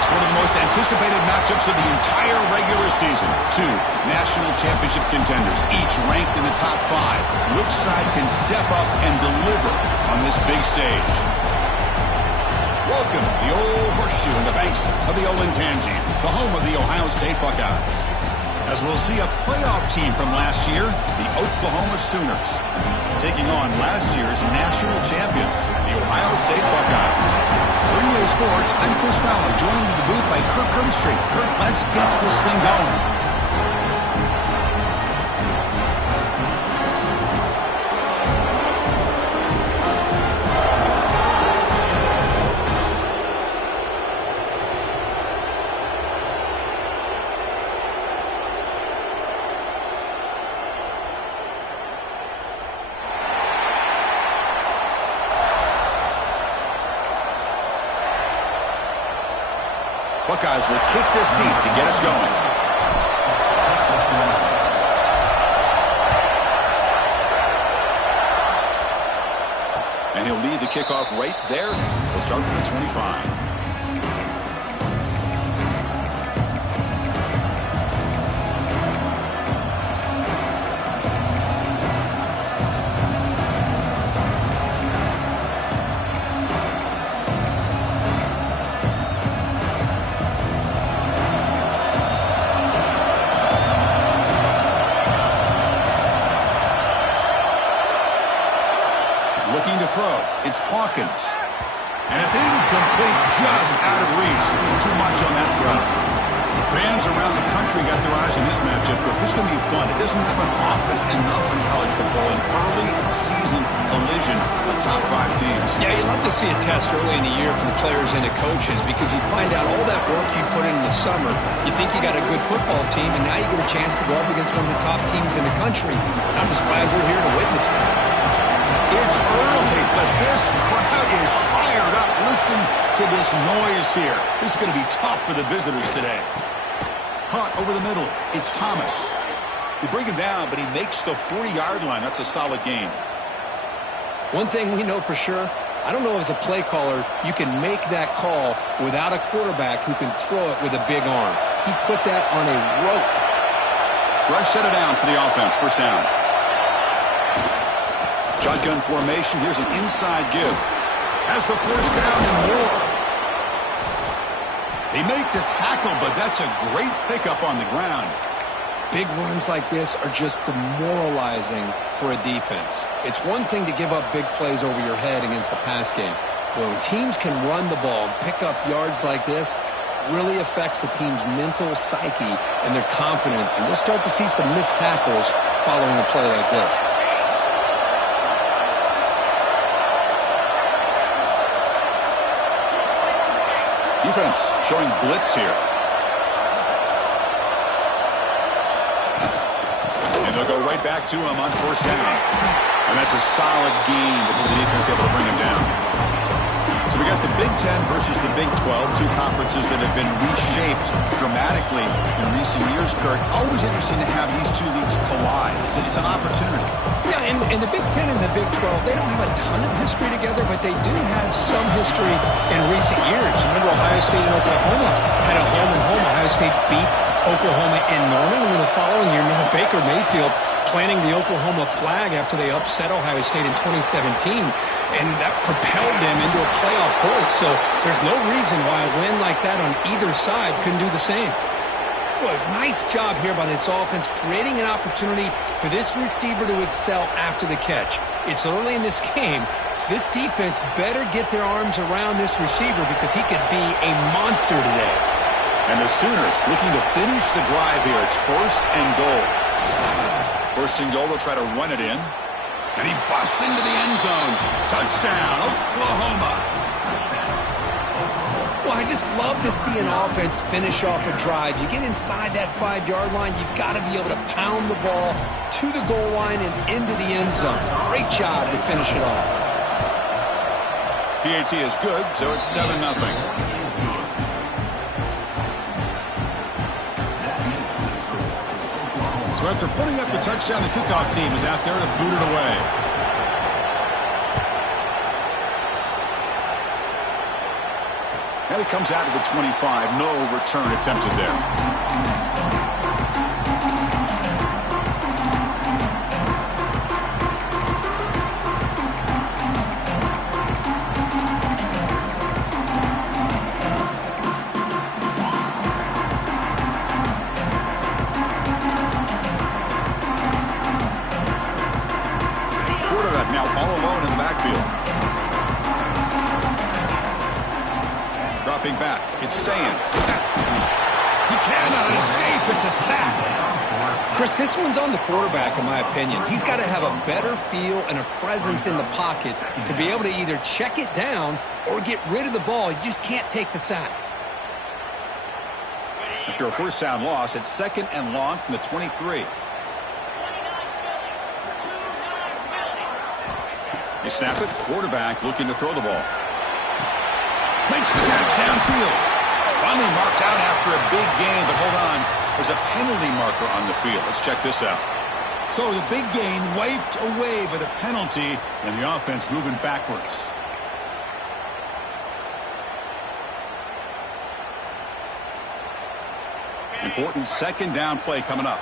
Six, one of the most anticipated matchups of the entire regular season. Two national championship contenders, each ranked in the top 5. Which side can step up and deliver on this big stage? Welcome to the Old Horseshoe in the banks of the Olentangy, the home of the Ohio State Buckeyes. As we'll see a playoff team from last year, the Oklahoma Sooners, taking on last year's national champions, the Ohio State Buckeyes. For EA Sports, I'm Chris Fowler, joined in the booth by Kirk Herbstreit. Kirk, let's get this thing going. Buckeyes will kick this deep to get us going. And he'll lead the kickoff right there. He'll start with the 25. Looking to throw. It's Hawkins. And it's incomplete, just out of reach. Too much on that throw. Fans around the country got their eyes on this matchup, but this is going to be fun. It doesn't happen often enough in college football, an early season collision of top 5 teams. Yeah, you love to see a test early in the year for the players and the coaches because you find out all that work you put in the summer. You think you got a good football team, and now you get a chance to go up against one of the top teams in the country. I'm just glad we're here to witness it. It's early, but this crowd is fired up. Listen to this noise here. This is going to be tough for the visitors today. Caught over the middle. It's Thomas. They bring him down, but he makes the 40-yard line. That's a solid gain. One thing we know for sure, I don't know as a play caller, you can make that call without a quarterback who can throw it with a big arm. He put that on a rope. Fresh set of downs for the offense. First down. Shotgun formation. Here's an inside give. Has the first down and more. They make the tackle, but that's a great pickup on the ground. Big runs like this are just demoralizing for a defense. It's one thing to give up big plays over your head against the pass game. But when teams can run the ball and pick up yards like this, it really affects the team's mental psyche and their confidence. And you'll start to see some missed tackles following a play like this. Defense showing blitz here. And they'll go right back to him on first down. And that's a solid gain before the defense able to bring him down. So we got the Big Ten versus the Big 12, two conferences that have been reshaped dramatically in recent years, Kurt. Always interesting to have these two leagues collide. It's an opportunity. Yeah, and the Big Ten and the Big 12, they don't have a ton of history together, but they do have some history in recent years. Remember Ohio State and Oklahoma had a home-and-home. Ohio State beat Oklahoma in Norman, and then the following year, remember Baker Mayfield planting the Oklahoma flag after they upset Ohio State in 2017, and that propelled them into a playoff berth. So there's no reason why a win like that on either side couldn't do the same. Boy, nice job here by this offense, creating an opportunity for this receiver to excel after the catch. It's early in this game, so this defense better get their arms around this receiver because he could be a monster today. And the Sooners looking to finish the drive here. It's first and goal. First and goal, they'll try to run it in. And he busts into the end zone. Touchdown, Oklahoma. Well, I just love to see an offense finish off a drive. You get inside that 5-yard line, you've got to be able to pound the ball to the goal line and into the end zone. Great job to finish it off. PAT is good, so it's 7-0. So after putting up the touchdown, the kickoff team is out there to boot it away. And it comes out to the 25. No return attempted there. Now all alone in the backfield. Dropping back. It's Sand. He cannot escape. It's a sack. Chris, this one's on the quarterback, in my opinion. He's got to have a better feel and a presence in the pocket to be able to either check it down or get rid of the ball. You just can't take the sack. After a first down loss, it's 2nd and long from the 23. They snap it. Quarterback looking to throw the ball. Makes the catch downfield. Finally marked out after a big gain, but hold on. There's a penalty marker on the field. Let's check this out. So the big gain wiped away by the penalty, and the offense moving backwards. Important 2nd down play coming up.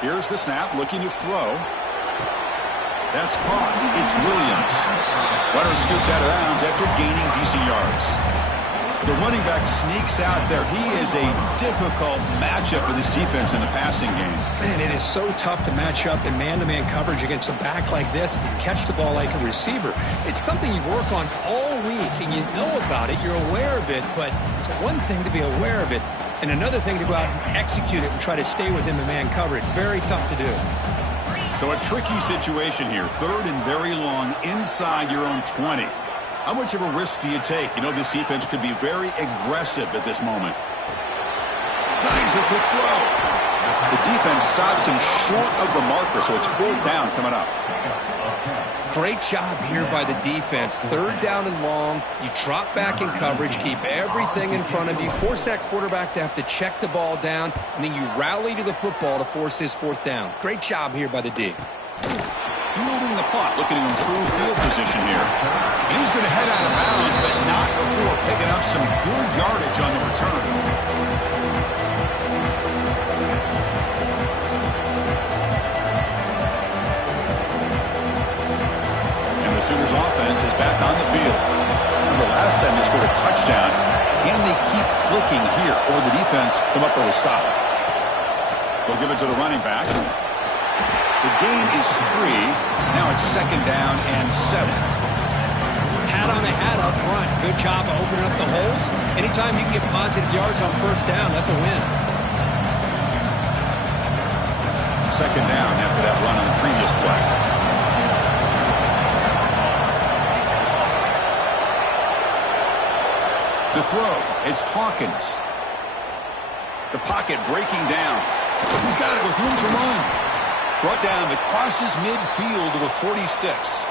Here's the snap, looking to throw. That's caught. It's Williams. Runner scoots out of bounds after gaining decent yards. The running back sneaks out there. He is a difficult matchup for this defense in the passing game. Man, it is so tough to match up in man-to-man coverage against a back like this and catch the ball like a receiver. It's something you work on all week, and you know about it. You're aware of it, but it's one thing to be aware of it, and another thing to go out and execute it and try to stay within the man coverage. Very tough to do. So a tricky situation here. 3rd and very long inside your own 20. How much of a risk do you take? You know this defense could be very aggressive at this moment. Signs the quick throw. The defense stops him short of the marker, so it's 4th down coming up. Great job here by the defense. 3rd down and long. You drop back in coverage, keep everything in front of you, force that quarterback to have to check the ball down, and then you rally to the football to force his 4th down. Great job here by the D. Fielding the punt, looking to improve field position here. He's going to head out of bounds, but not before picking up some good yardage on the return. The Sooners offense is back on the field. Remember last time they scored a touchdown. Can they keep clicking here, or the defense come up with a stop? They'll give it to the running back. The gain is 3. Now it's 2nd down and 7. Hat on a hat up front. Good job of opening up the holes. Anytime you can get positive yards on 1st down, that's a win. 2nd down after that run on the previous play. To throw, it's Hawkins. The pocket breaking down. He's got it with room to run. Brought down across his midfield to the 46.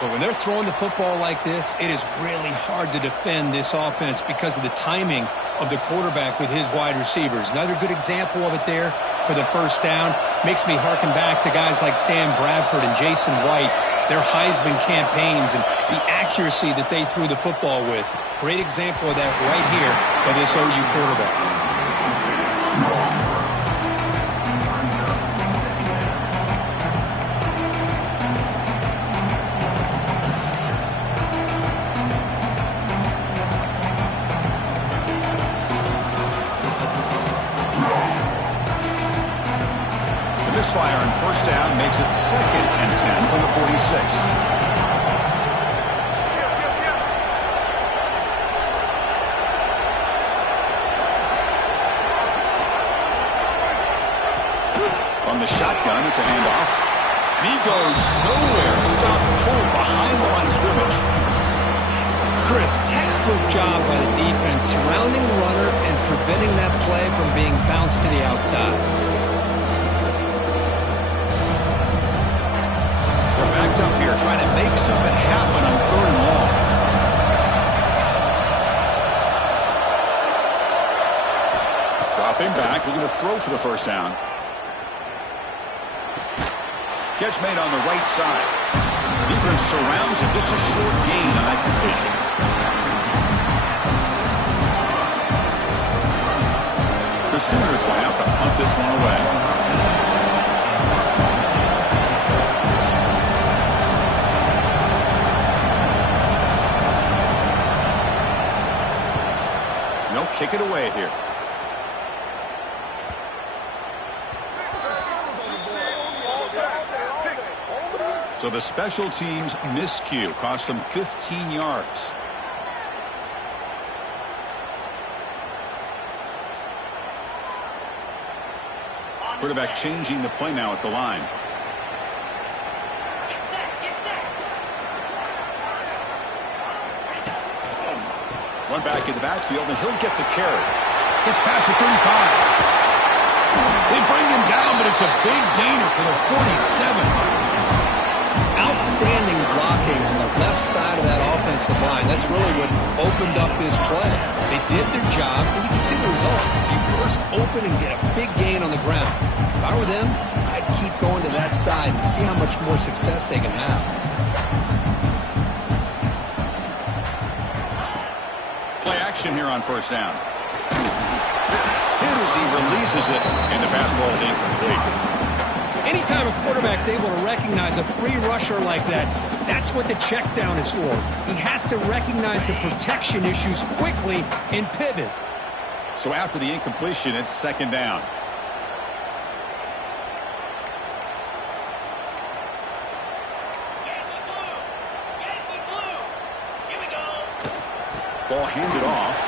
But when they're throwing the football like this, it is really hard to defend this offense because of the timing of the quarterback with his wide receivers. Another good example of it there for the 1st down. Makes me harken back to guys like Sam Bradford and Jason White, their Heisman campaigns and the accuracy that they threw the football with. Great example of that right here by this OU quarterback. Misfire on 1st down makes it 2nd and 10 from the 46. On the shotgun, it's a handoff. And he goes nowhere. Stop cold behind the line of scrimmage. Chris, textbook job by the defense surrounding the runner and preventing that play from being bounced to the outside. Backed up here, trying to make something happen on 3rd and long. Dropping back, looking to throw for the 1st down. Catch made on the right side. Defense surrounds him. Just a short gain on that completion. The Sooners will have to punt this one away. Kick it away here. So the special teams miscue cost them 15 yards. Quarterback changing the play now at the line. One back in the backfield, and he'll get the carry. Gets past the 35. They bring him down, but it's a big gainer for the 47. Outstanding blocking on the left side of that offensive line. That's really what opened up this play. They did their job, and you can see the results. You burst open and get a big gain on the ground. If I were them, I'd keep going to that side and see how much more success they can have. Here on first down. Hit as he releases it, and the pass ball is incomplete. Anytime a quarterback's able to recognize a free rusher like that, that's what the check down is for. He has to recognize the protection issues quickly and pivot. So after the incompletion, it's second down. Ball handed off.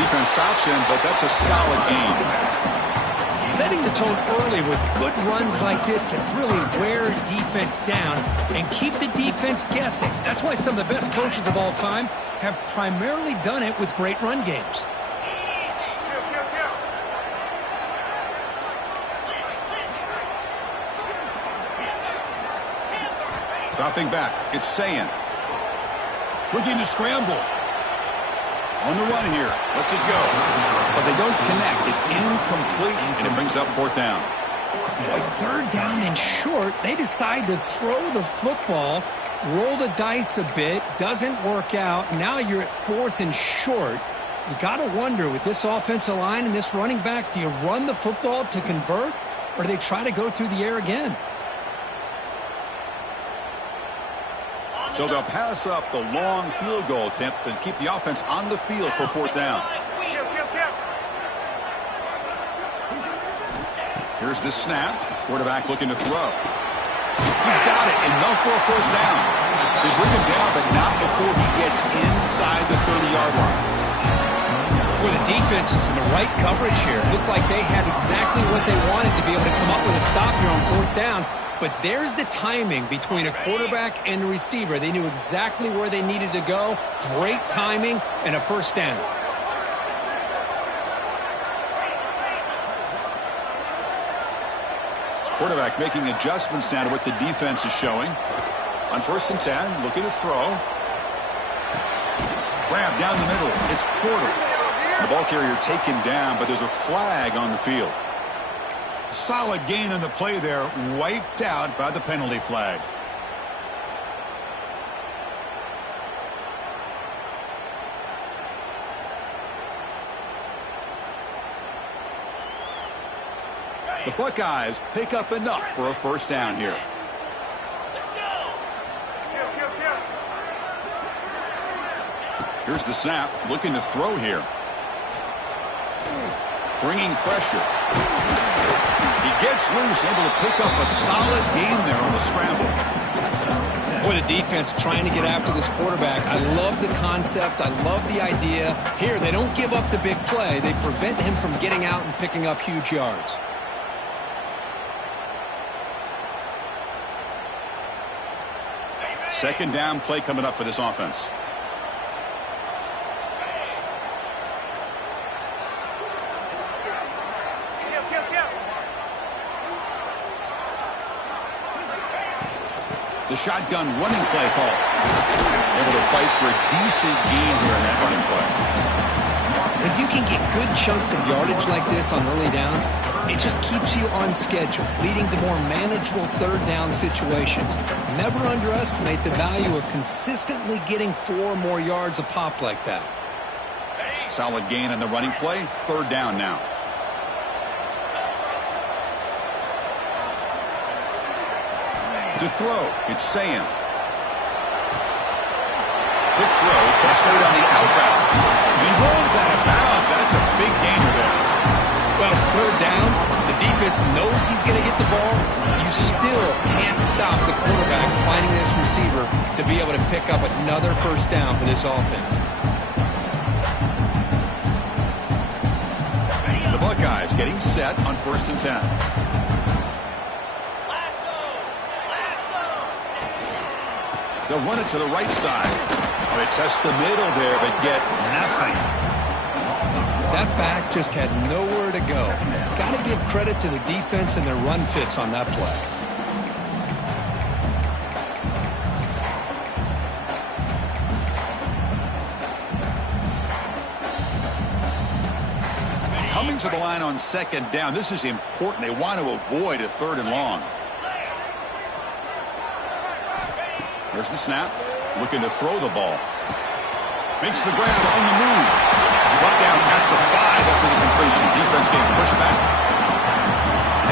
Defense stops him, but that's a solid gain. Setting the tone early with good runs like this can really wear defense down and keep the defense guessing. That's why some of the best coaches of all time have primarily done it with great run games. Dropping back, it's Sayan. Looking to scramble. On the run here. Lets it go. But they don't connect. It's incomplete, and it brings up fourth down. Boy, third down and short. They decide to throw the football, roll the dice a bit. Doesn't work out. Now you're at fourth and short. You got to wonder, with this offensive line and this running back, do you run the football to convert, or do they try to go through the air again? So they'll pass up the long field goal attempt and keep the offense on the field for fourth down. Here's the snap. Quarterback looking to throw. He's got it. Enough for a first down. They bring him down, but not before he gets inside the 30-yard line. Well, the defense is in the right coverage here. Looked like they had exactly what they wanted to be able to come up with a stop here on fourth down. But there's the timing between a quarterback and a receiver. They knew exactly where they needed to go. Great timing and a first down. Quarterback making adjustments now to what the defense is showing. On first and 10, looking to throw. Grab down the middle. It's Porter. The ball carrier taken down, but there's a flag on the field. Solid gain on the play there, wiped out by the penalty flag. The Buckeyes pick up enough for a first down here. Here's the snap, looking to throw here. Bringing pressure. He gets loose, able to pick up a solid gain there on the scramble. Boy, the defense trying to get after this quarterback. I love the concept. I love the idea. Here, they don't give up the big play. They prevent him from getting out and picking up huge yards. Second down play coming up for this offense. The shotgun running play call. Able to fight for a decent gain here in that running play. If you can get good chunks of yardage like this on early downs, it just keeps you on schedule, leading to more manageable third down situations. Never underestimate the value of consistently getting 4 or more yards a pop like that. Solid gain on the running play. Third down now. To throw, it's Sam. Quick throw, catch made on the outbound. And he runs out of bounds. That's a big gainer there. Well, it's third down. The defense knows he's going to get the ball. You still can't stop the quarterback finding this receiver to be able to pick up another first down for this offense. The Buckeyes getting set on 1st and 10. They'll run it to the right side. They test the middle there, but get nothing. That back just had nowhere to go. Got to give credit to the defense and their run fits on that play. Coming to the line on 2nd down. This is important. They want to avoid a 3rd and long. There's the snap. Looking to throw the ball. Makes the grab on the move. Brought down at the 5 after the completion. Defense getting pushed back.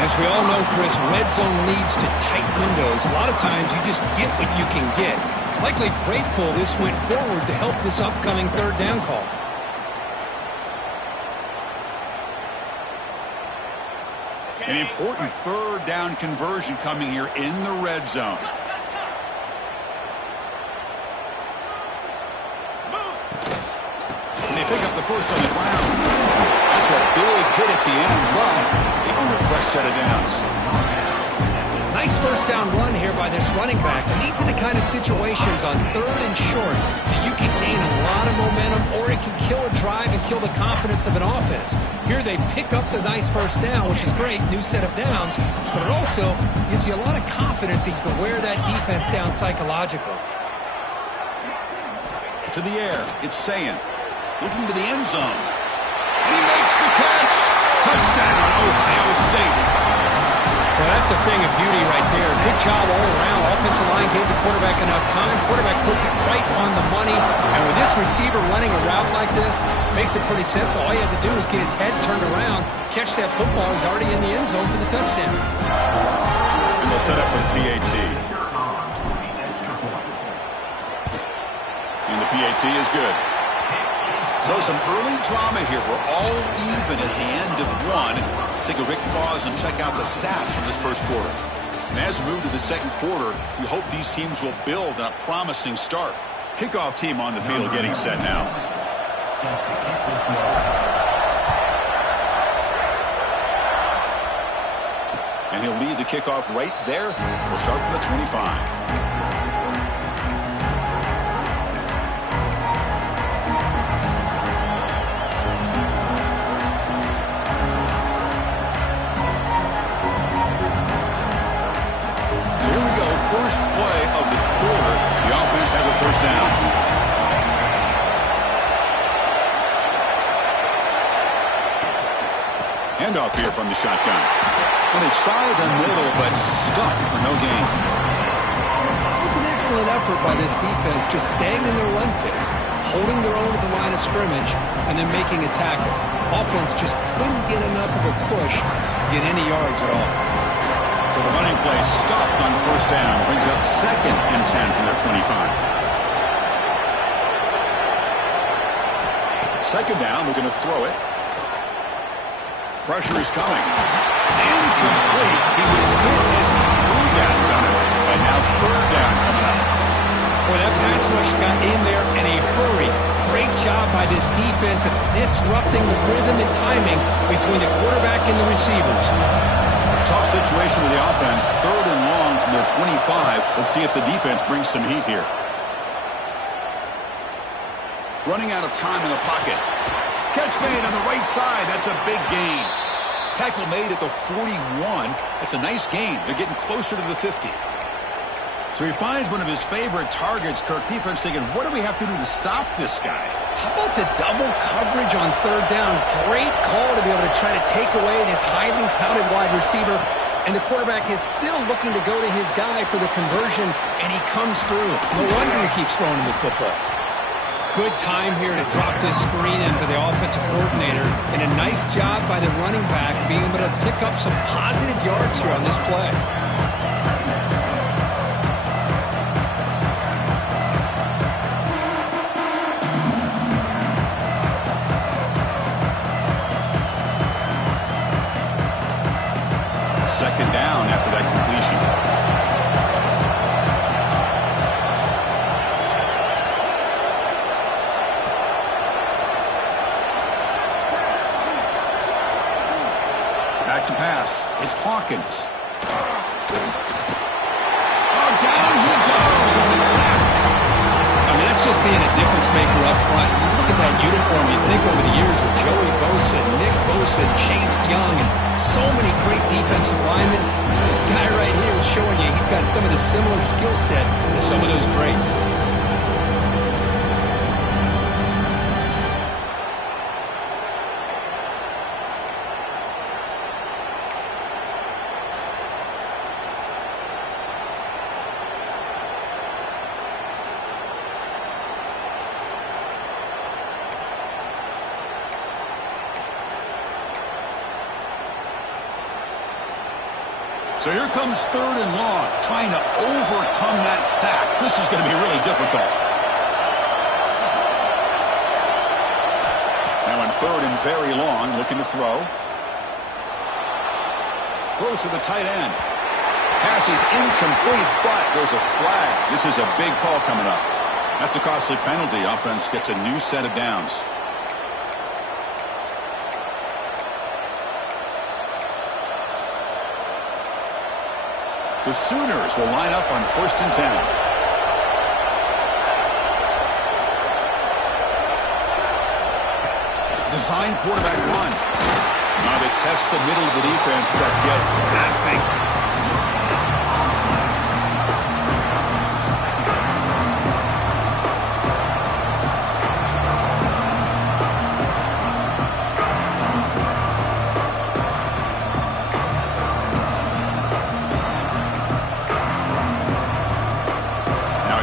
As we all know, Chris, red zone leads to tight windows. A lot of times you just get what you can get. Likely grateful this went forward to help this upcoming 3rd down call. An important 3rd down conversion coming here in the red zone. Pick up the first on the ground. That's a big hit at the end, but they earn a fresh set of downs. Nice first down run here by this running back. And these are the kind of situations on 3rd and short that you can gain a lot of momentum, or it can kill a drive and kill the confidence of an offense. Here they pick up the nice first down, which is great, new set of downs, but it also gives you a lot of confidence that you can wear that defense down psychologically. To the air, it's Sayin. Looking to the end zone. And he makes the catch. Touchdown, Ohio State. Well, that's a thing of beauty right there. Good job all around. Offensive line gave the quarterback enough time. Quarterback puts it right on the money. And with this receiver running a route like this, makes it pretty simple. All you have to do is get his head turned around, catch that football. He's already in the end zone for the touchdown. And they'll set up with PAT. And the PAT is good. So some early drama here. We're all even at the end of 1. Let's take a quick pause and check out the stats from this first quarter. And as we move to the second quarter, we hope these teams will build on a promising start. Kickoff team on the field getting set now. And he'll lead the kickoff right there. We'll start from the 25. First play of the quarter. The offense has a first down. Handoff here from the shotgun. Well, they try the middle, but stuck for no gain. It was an excellent effort by this defense, just staying in their run fits, holding their own at the line of scrimmage, and then making a tackle. Offense just couldn't get enough of a push to get any yards at all. So the running play stopped on first down. Brings up 2nd and 10 from their 25. Second down, we're going to throw it. Pressure is coming. It's incomplete. He was hit as he threw that time. And now 3rd down coming up. Boy, that pass rush got in there in a hurry. Great job by this defense of disrupting the rhythm and timing between the quarterback and the receivers. Tough situation with the offense. 3rd and long from their 25. Let's see if the defense brings some heat here. Running out of time in the pocket. Catch made on the right side. That's a big gain. Tackle made at the 41. That's a nice gain. They're getting closer to the 50. So he finds one of his favorite targets. Kirk, defense thinking, what do we have to do to stop this guy? How about the double coverage on third down? Great call to be able to try to take away this highly touted wide receiver. And the quarterback is still looking to go to his guy for the conversion, and he comes through. No wonder he keeps throwing him the football. Good time here to drop this screen into the offensive coordinator. And a nice job by the running back being able to pick up some positive yards here on this play. Second down after that completion. Back to pass. It's Hawkins. Oh, down he goes. It's a sack. I mean, that's just being a difference maker up front. You look at that uniform, you think over the years with Joey Bosa, Nick Bosa, Chase Young, and so many great defensive linemen. This guy right here is showing you he's got some of the similar skill set to some of those greats. So here comes third and long, trying to overcome that sack. This is going to be really difficult. Now on third and very long, looking to throw. Throws to the tight end. Pass is incomplete, but there's a flag. This is a big call coming up. That's a costly penalty. Offense gets a new set of downs. The Sooners will line up on 1st and 10. Design quarterback run. Now they test the middle of the defense, but get nothing.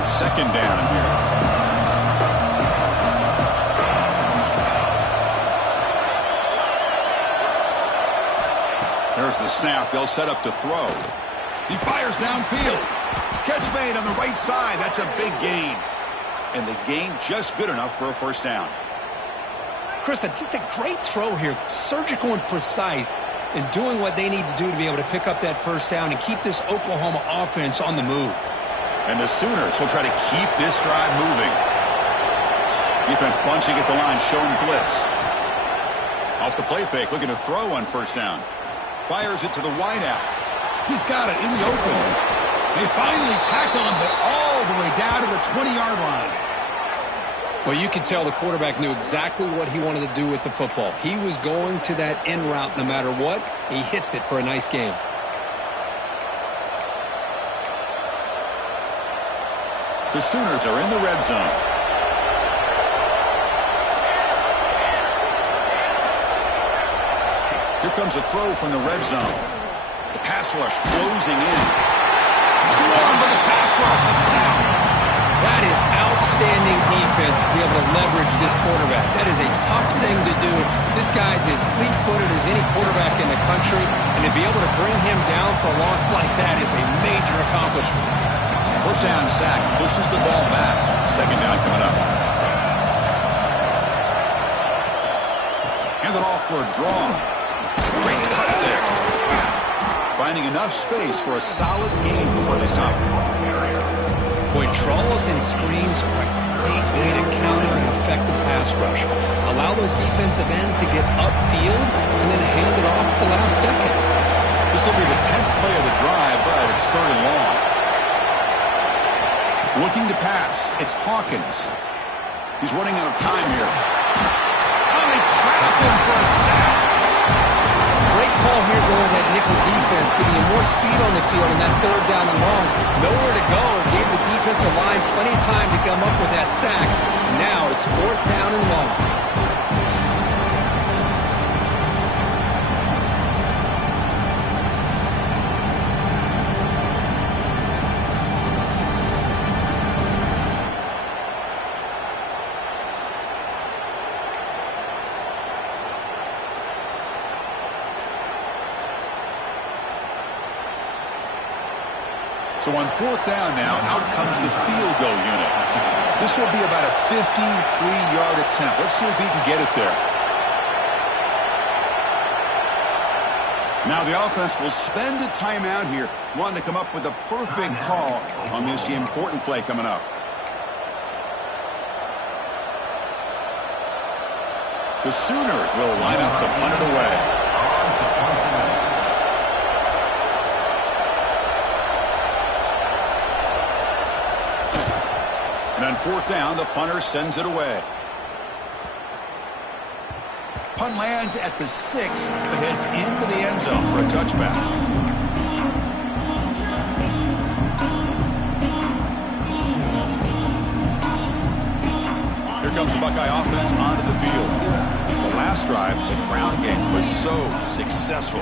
Second down here. There's the snap. They'll set up to throw. He fires downfield. Catch made on the right side. That's a big gain. And the gain just good enough for a first down. Chris, just a great throw here. Surgical and precise in doing what they need to do to be able to pick up that first down and keep this Oklahoma offense on the move. And the Sooners will try to keep this drive moving. Defense bunching at the line, showing blitz. Off the play fake, looking to throw on first down. Fires it to the wideout. He's got it in the open. They finally tackle him, but all the way down to the 20-yard line. Well, you could tell the quarterback knew exactly what he wanted to do with the football. He was going to that in route no matter what. He hits it for a nice gain. The Sooners are in the red zone. Here comes a throw from the red zone. The pass rush closing in. Swarmed by the pass rush. A sack. That is outstanding defense to be able to leverage this quarterback. That is a tough thing to do. This guy's as fleet-footed as any quarterback in the country, and to be able to bring him down for a loss like that is a major accomplishment. First down sack, pushes the ball back. Second down coming up. Hand it off for a draw. Great cut there. Finding enough space for a solid gain before they stop. Boy, draws and screens are a great way to counter an effective pass rush. Allow those defensive ends to get upfield and then hand it off at the last second. This will be the 10th play of the drive, but it's third and long. Looking to pass. It's Hawkins. He's running out of time here. Oh, they trap him for a sack. Great call here going with that nickel defense, giving you more speed on the field in that third down and long. Nowhere to go. Gave the defensive line plenty of time to come up with that sack. Now it's fourth down and long. So on fourth down now, out comes the field goal unit. This will be about a 53-yard attempt. Let's see if he can get it there. Now the offense will spend a timeout here, wanting to come up with a perfect call on this important play coming up. The Sooners will line up to punt it away. And on fourth down, the punter sends it away. Punt lands at the 6, but heads into the end zone for a touchback. Here comes the Buckeye offense onto the field. The last drive, the ground game was so successful.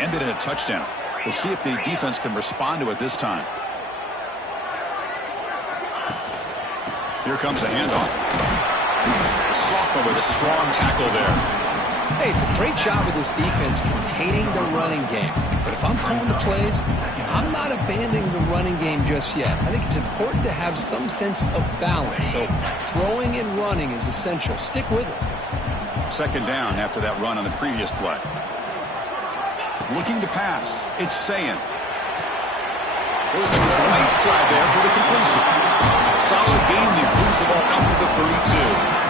Ended in a touchdown. We'll see if the defense can respond to it this time. Here comes a handoff. The sophomore with a strong tackle there. Hey, it's a great job of this defense containing the running game. But if I'm calling the plays, I'm not abandoning the running game just yet. I think it's important to have some sense of balance. So throwing and running is essential. Stick with it. Second down after that run on the previous play. Looking to pass. It's Sayin. Goes to his right side there for the completion. Solid gain there. Moves the ball up to the 32.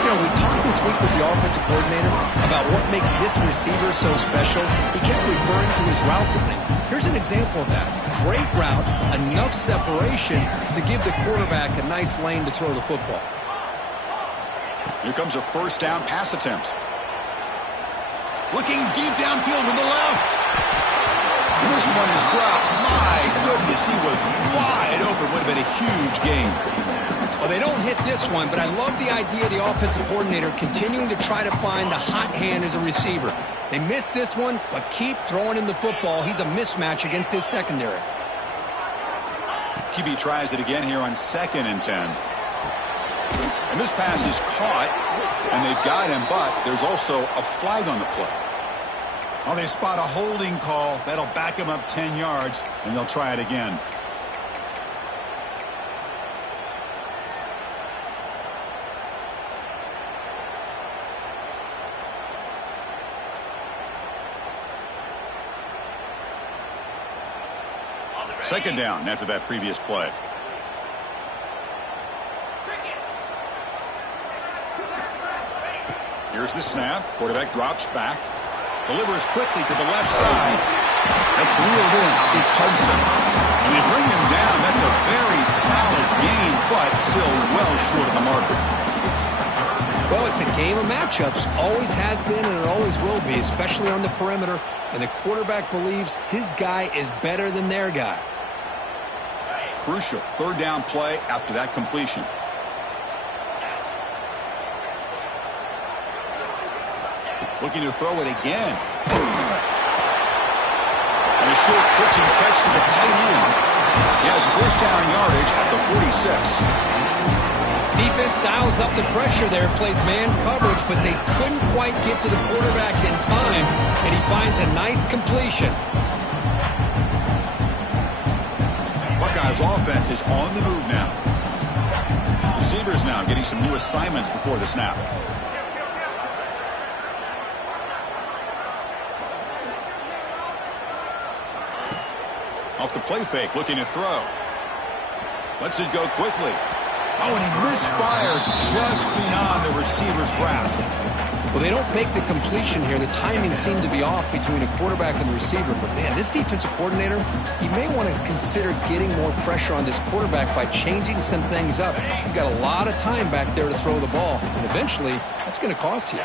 You know, we talked this week with the offensive coordinator about what makes this receiver so special. He kept referring to his route running. Here's an example of that. Great route, enough separation to give the quarterback a nice lane to throw the football. Here comes a first down pass attempt. Looking deep downfield to the left. This one is dropped. My goodness, he was wide open. Would have been a huge gain. Well, they don't hit this one, but I love the idea of the offensive coordinator continuing to try to find the hot hand as a receiver. They missed this one, but keep throwing him the football. He's a mismatch against his secondary. QB tries it again here on 2nd and 10. And this pass is caught, and they've got him, but there's also a flag on the play. Well, they spot a holding call. That'll back him up 10 yards, and they'll try it again. Second down after that previous play. Here's the snap. Quarterback drops back. Delivers quickly to the left side. That's reeled in. It's Hudson. And they bring him down. That's a very solid game, but still well short of the marker. Well, it's a game of matchups. Always has been and it always will be, especially on the perimeter. And the quarterback believes his guy is better than their guy. Crucial third down play after that completion. Looking to throw it again. And a short pitch and catch to the tight end. He has first down yardage at the 46. Defense dials up the pressure there, plays man coverage, but they couldn't quite get to the quarterback in time, and he finds a nice completion. Buckeyes offense is on the move now. Receivers now getting some new assignments before the snap. Off the play fake, looking to throw. Lets it go quickly. Oh, and he misfires just beyond the receiver's grasp. Well, they don't make the completion here. The timing seemed to be off between a quarterback and the receiver. But, man, this defensive coordinator, he may want to consider getting more pressure on this quarterback by changing some things up. You've got a lot of time back there to throw the ball. And eventually, that's going to cost you.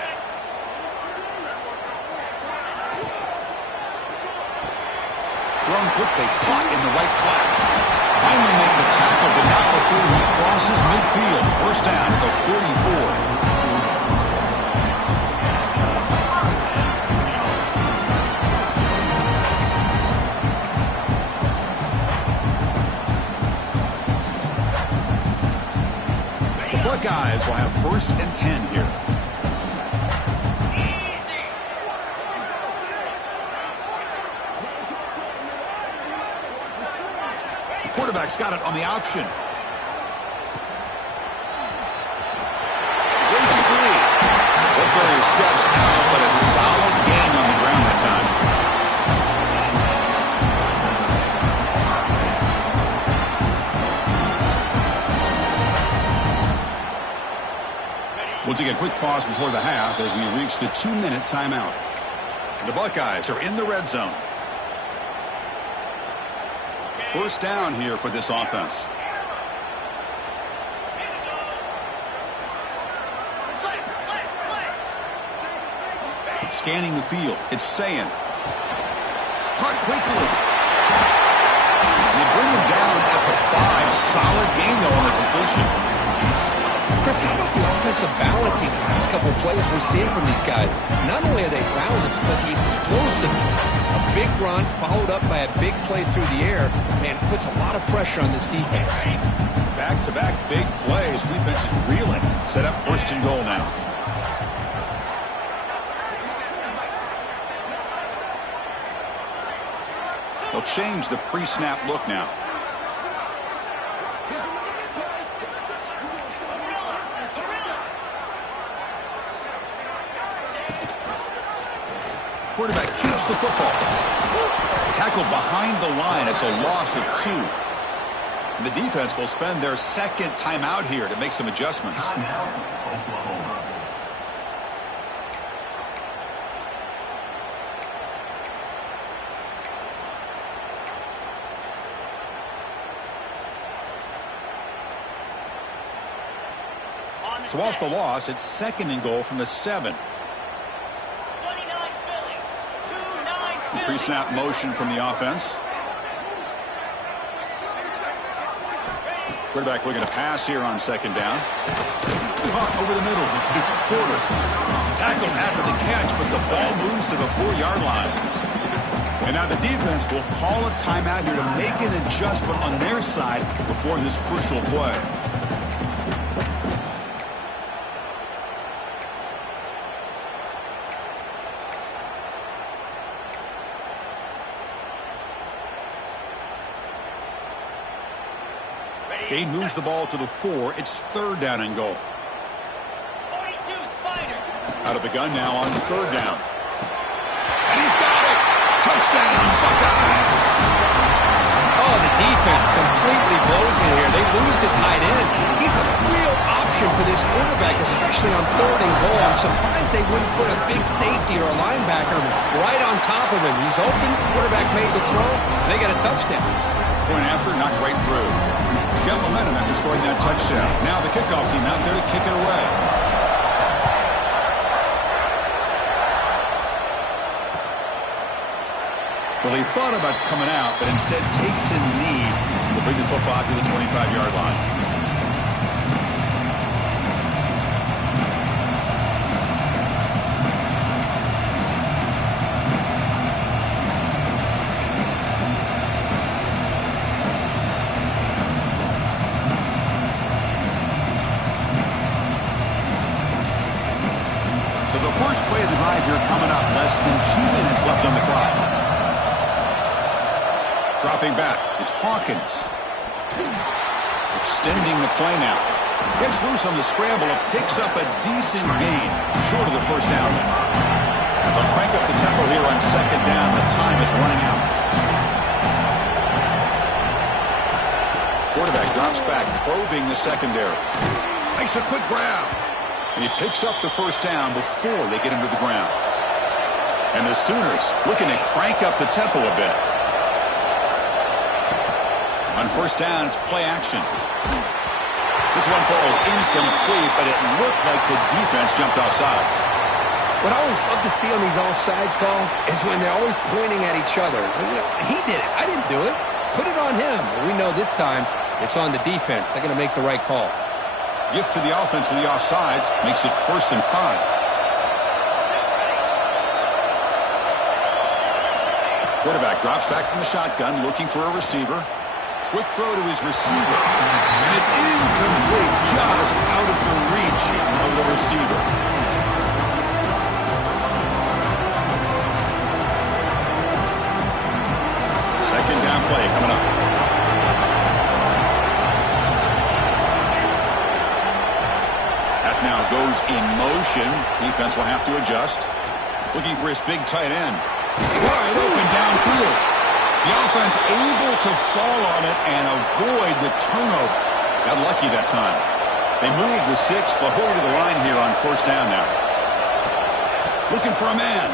thrown quickly, caught in the right flat. Finally make the tackle, but not before he crosses midfield. First down at the 44. Buckeyes will have 1st and 10 here. The quarterback's got it on the option. Breaks free. Look for his steps out, but a solid gain on the ground that time. We'll take a quick pause before the half as we reach the 2-minute timeout. The Buckeyes are in the red zone. First down here for this offense. Scanning the field. It's Sayin. Caught quickly. They bring him down at the 5. Solid gain, though, on the completion. Chris, how about the offensive balance these last couple of plays we're seeing from these guys? Not only are they balanced, but the explosiveness. A big run followed up by a big play through the air, and puts a lot of pressure on this defense. Back-to-back big plays. Defense is reeling. Set up 1st and goal now. They'll change the pre-snap look now. Quarterback keeps the football. Tackled behind the line. It's a loss of 2. And the defense will spend their 2nd timeout here to make some adjustments. So off the loss, it's 2nd and goal from the 7. Pre-snap motion from the offense. Quarterback looking to pass here on 2nd down. Over the middle. It's Porter. Tackled after the catch, but the ball moves to the 4-yard line. And now the defense will call a timeout here to make an adjustment on their side before this crucial play. He moves the ball to the 4. It's 3rd down and goal. Out of the gun now on 3rd down. And he's got it! Touchdown, Buckeyes! Oh, the defense completely blows it here. They lose the tight end. He's a real option for this quarterback, especially on 3rd and goal. I'm surprised they wouldn't put a big safety or a linebacker right on top of him. He's open. Quarterback made the throw. And they got a touchdown. Point after, knocked right through. Got momentum after scoring that touchdown. Now the kickoff team out there to kick it away. Well, he thought about coming out, but instead takes a knee to bring the football to the 25-yard line. So the first play of the drive here coming up. Less than 2 minutes left on the clock. Dropping back. It's Hawkins. Extending the play now. Gets loose on the scramble. It picks up a decent gain. Short of the first down. They'll crank up the tempo here on 2nd down. The time is running out. Quarterback drops back, probing the secondary. Makes a quick grab. And he picks up the first down before they get him to the ground. And the Sooners looking to crank up the tempo a bit. On first down, it's play action. This one falls incomplete, but it looked like the defense jumped off sides. What I always love to see on these offsides call is when they're always pointing at each other. You know, he did it. I didn't do it. Put it on him. We know this time it's on the defense. They're going to make the right call. Gift to the offense with the offsides makes it 1st and 5. Quarterback drops back from the shotgun, looking for a receiver. Quick throw to his receiver. And it's incomplete, just out of the reach of the receiver. Second down play coming up. That now goes in motion. Defense will have to adjust. Looking for his big tight end. Wide open downfield. The offense able to fall on it and avoid the turnover. Got lucky that time. They move the 6, LaHoy to the line here on 1st down now. Looking for a man.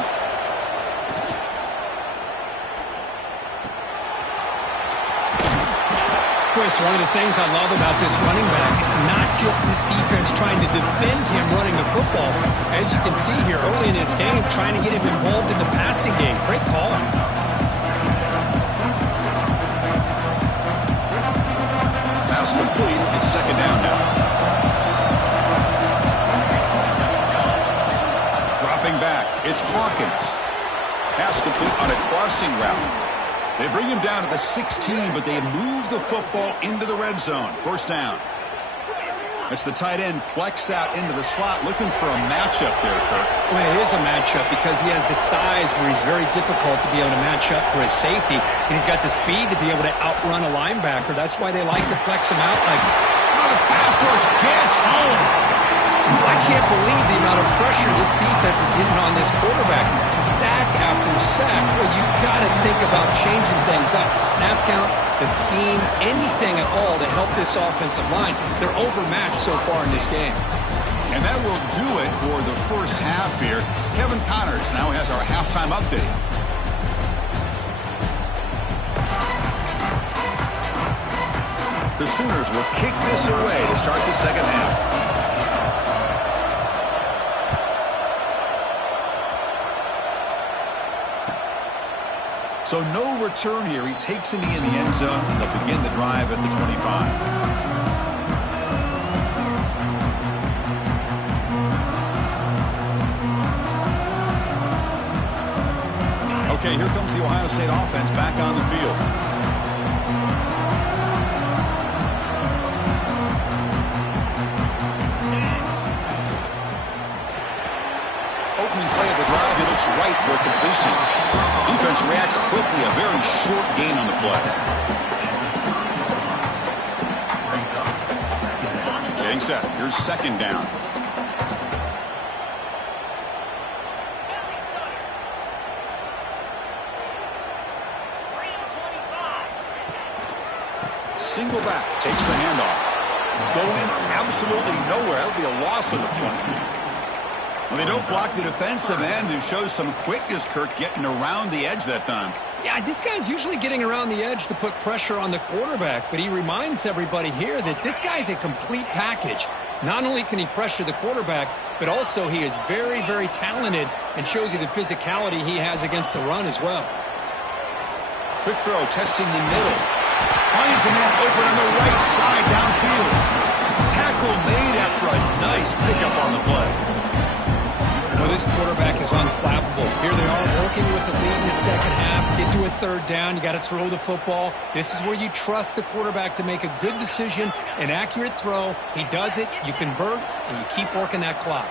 Chris, one of the things I love about this running back, it's not just this defense trying to defend him running the football. As you can see here early in this game, trying to get him involved in the passing game. Great call. Pass complete. It's 2nd down now. Dropping back. It's Hawkins. Pass complete on a crossing route. They bring him down to the 16, but they move the football into the red zone. 1st down. It's the tight end flexed out into the slot, looking for a matchup there, Kirk. Well, it is a matchup because he has the size where he's very difficult to be able to match up for his safety, and he's got the speed to be able to outrun a linebacker. That's why they like to flex him out like, oh, the pass rush gets home. I can't believe the amount of pressure this defense is getting on this quarterback. Sack after sack. Well, you got to think about changing things up. The snap count, the scheme, anything at all to help this offensive line. They're overmatched so far in this game. And that will do it for the first half here. Kevin Connors now has our halftime update. The Sooners will kick this away to start the second half. So no return here. He takes a knee in the end zone, and they'll begin the drive at the 25. Okay, here comes the Ohio State offense back on the field. Opening play of the drive, he looks right for a completion. Defense reacts quickly, a very short gain on the play. Getting set. Here's 2nd down. Single back, takes the handoff. Going absolutely nowhere. That'll be a loss on the play. Well, they don't block the defensive end, who shows some quickness, Kirk, getting around the edge that time. Yeah, this guy's usually getting around the edge to put pressure on the quarterback, but he reminds everybody here that this guy's a complete package. Not only can he pressure the quarterback, but also he is very, very talented and shows you the physicality he has against the run as well. Quick throw, testing the middle. Finds a man open on the right side downfield. Tackle made after a nice pickup on the play. Well, this quarterback is unflappable. Here they are working with the lead in the second half. Get to a 3rd down. You got to throw the football. This is where you trust the quarterback to make a good decision, an accurate throw. He does it. You convert, and you keep working that clock.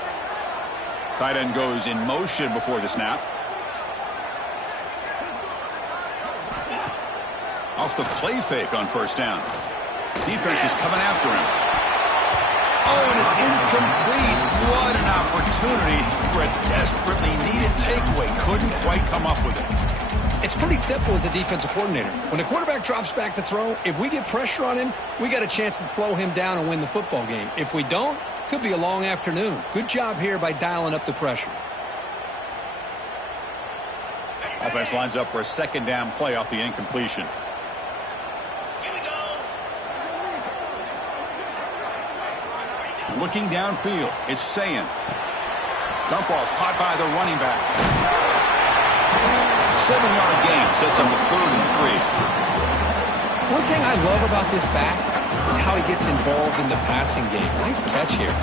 Tight end goes in motion before the snap. Off the play fake on 1st down. Defense is coming after him. Oh, and it's incomplete. What an opportunity for a desperately needed takeaway. Couldn't quite come up with it. It's pretty simple as a defensive coordinator. When the quarterback drops back to throw, if we get pressure on him, we got a chance to slow him down and win the football game. If we don't, could be a long afternoon. Good job here by dialing up the pressure. Offense lines up for a 2nd down play off the incompletion. Looking downfield, it's Sayin. Dump off caught by the running back. 7-yard gain sets up a 3rd and 3. One thing I love about this back is how he gets involved in the passing game. Nice catch here.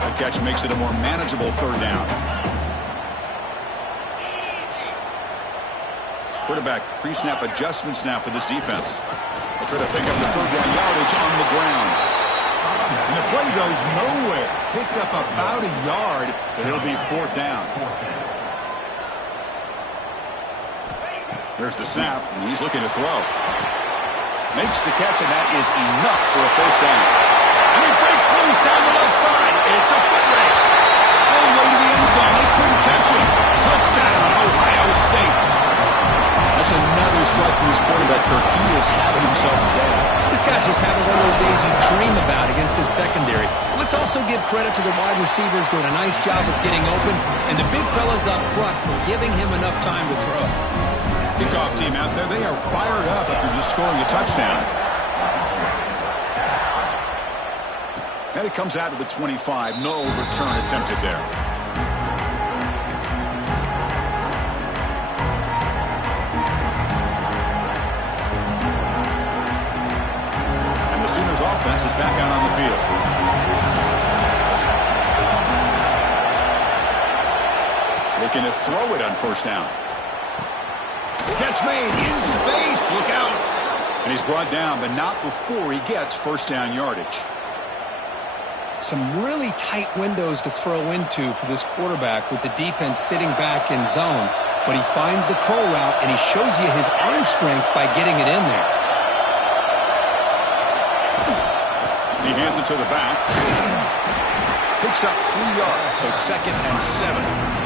That catch makes it a more manageable 3rd down. Quarterback pre-snap adjustments now for this defense. They'll try to pick up the 3rd down yardage on the ground. And the play goes nowhere. Picked up about a yard, but it'll be 4th down. There's the snap, and he's looking to throw. Makes the catch, and that is enough for a 1st down. And he breaks loose down the left side. It's a foot race. All the way to the end zone. They couldn't catch him. Touchdown, Ohio State. That's another strike from this quarterback, Kirk. He is having himself a day. This guy's just having one of those days you dream about against this secondary. Let's also give credit to the wide receivers doing a nice job of getting open, and the big fellas up front for giving him enough time to throw. Kickoff team out there, they are fired up after just scoring a touchdown. And it comes out to the 25. No return attempted there. And the Sooners offense is back out on the field. Looking to throw it on 1st down. Catch made in space. Look out. And he's brought down, but not before he gets 1st down yardage. Some really tight windows to throw into for this quarterback with the defense sitting back in zone. But he finds the crow route, and he shows you his arm strength by getting it in there. He hands it to the back. Picks up 3 yards, so 2nd and 7.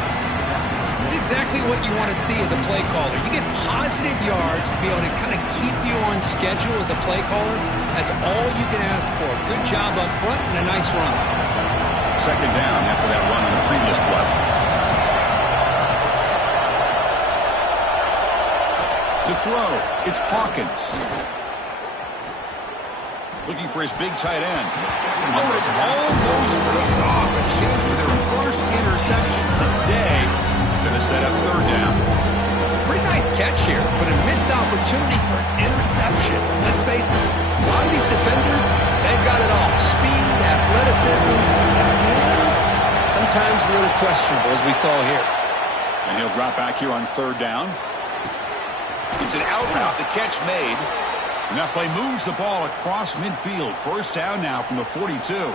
This is exactly what you want to see as a play caller. You get positive yards to be able to kind of keep you on schedule as a play caller. That's all you can ask for. Good job up front and a nice run. 2nd down after that run on the previous play. To throw, it's Hawkins. Looking for his big tight end. Oh, and it's almost picked off. A chance for their first interception today. Going to set up 3rd down. Pretty nice catch here, but a missed opportunity for an interception. Let's face it, a lot of these defenders, they've got it all. Speed, athleticism, hands, sometimes a little questionable, as we saw here. And he'll drop back here on 3rd down. It's an out route, the catch made. And that play moves the ball across midfield. 1st down now from the 42.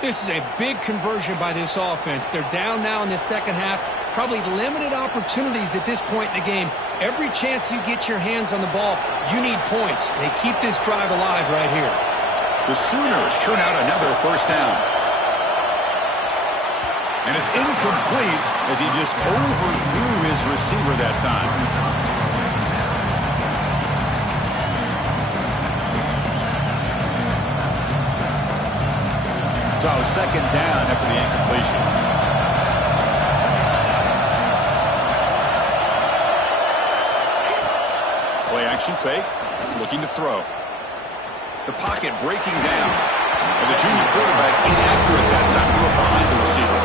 This is a big conversion by this offense. They're down now in the 2nd half. Probably limited opportunities at this point in the game. Every chance you get your hands on the ball, you need points. They keep this drive alive right here. The Sooners churn out another 1st down. And it's incomplete as he just overthrew his receiver that time. So 2nd down after the incompletion. Play action fake, looking to throw. The pocket breaking down. And the junior quarterback inaccurate that time, threw it behind the receiver.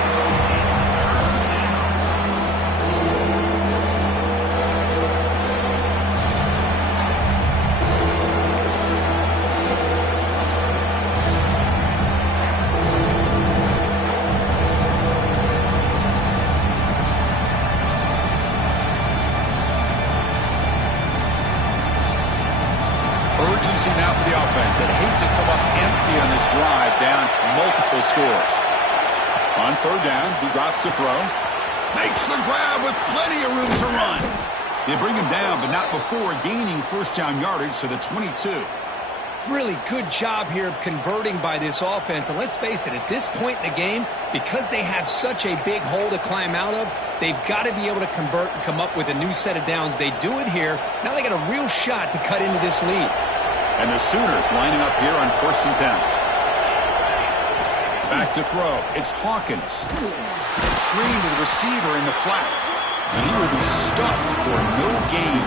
Now for the offense that hates to come up empty on this drive, down multiple scores. On 3rd down, he drops to throw. Makes the grab with plenty of room to run. They bring him down, but not before gaining 1st down yardage to the 22. Really good job here of converting by this offense. And let's face it, at this point in the game, because they have such a big hole to climb out of, they've got to be able to convert and come up with a new set of downs. They do it here. Now they got a real shot to cut into this lead. And the Sooners lining up here on 1st and 10. Back to throw. It's Hawkins. Screen to the receiver in the flat. And he will be stuffed for no gain.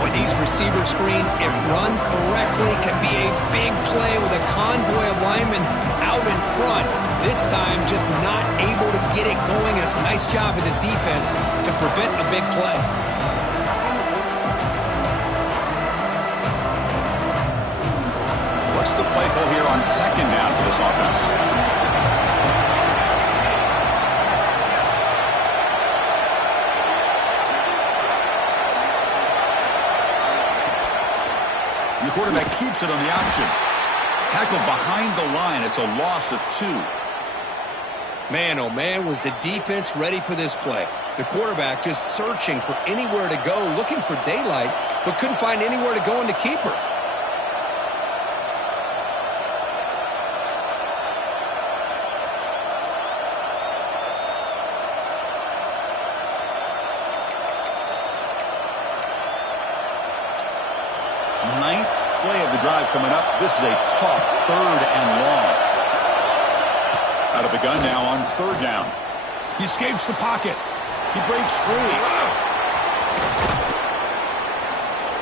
Boy, these receiver screens, if run correctly, can be a big play with a convoy of linemen out in front. This time, just not able to get it going. And it's a nice job of the defense to prevent a big play. What's the play call here on second down for this offense? The quarterback keeps it on the option. Tackled behind the line. It's a loss of 2. Man, oh man, was the defense ready for this play. The quarterback just searching for anywhere to go, looking for daylight, but couldn't find anywhere to go in the keeper. Ninth play of the drive coming up. This is a tough 3rd and long. Out of the gun now on 3rd down. He escapes the pocket. He breaks free.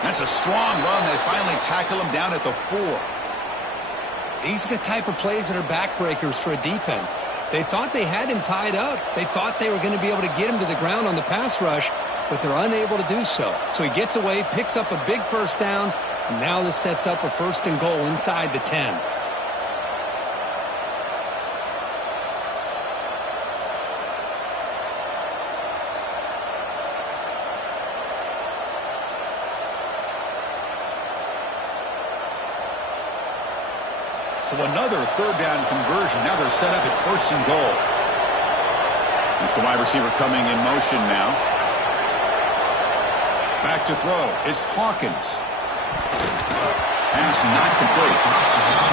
That's a strong run. They finally tackle him down at the 4. These are the type of plays that are backbreakers for a defense. They thought they had him tied up. They thought they were going to be able to get him to the ground on the pass rush, but they're unable to do so. So he gets away, picks up a big 1st down, and now this sets up a 1st and goal inside the 10. So another 3rd down conversion. Now they're set up at 1st and goal. It's the wide receiver coming in motion now. Back to throw. It's Hawkins. Pass not complete.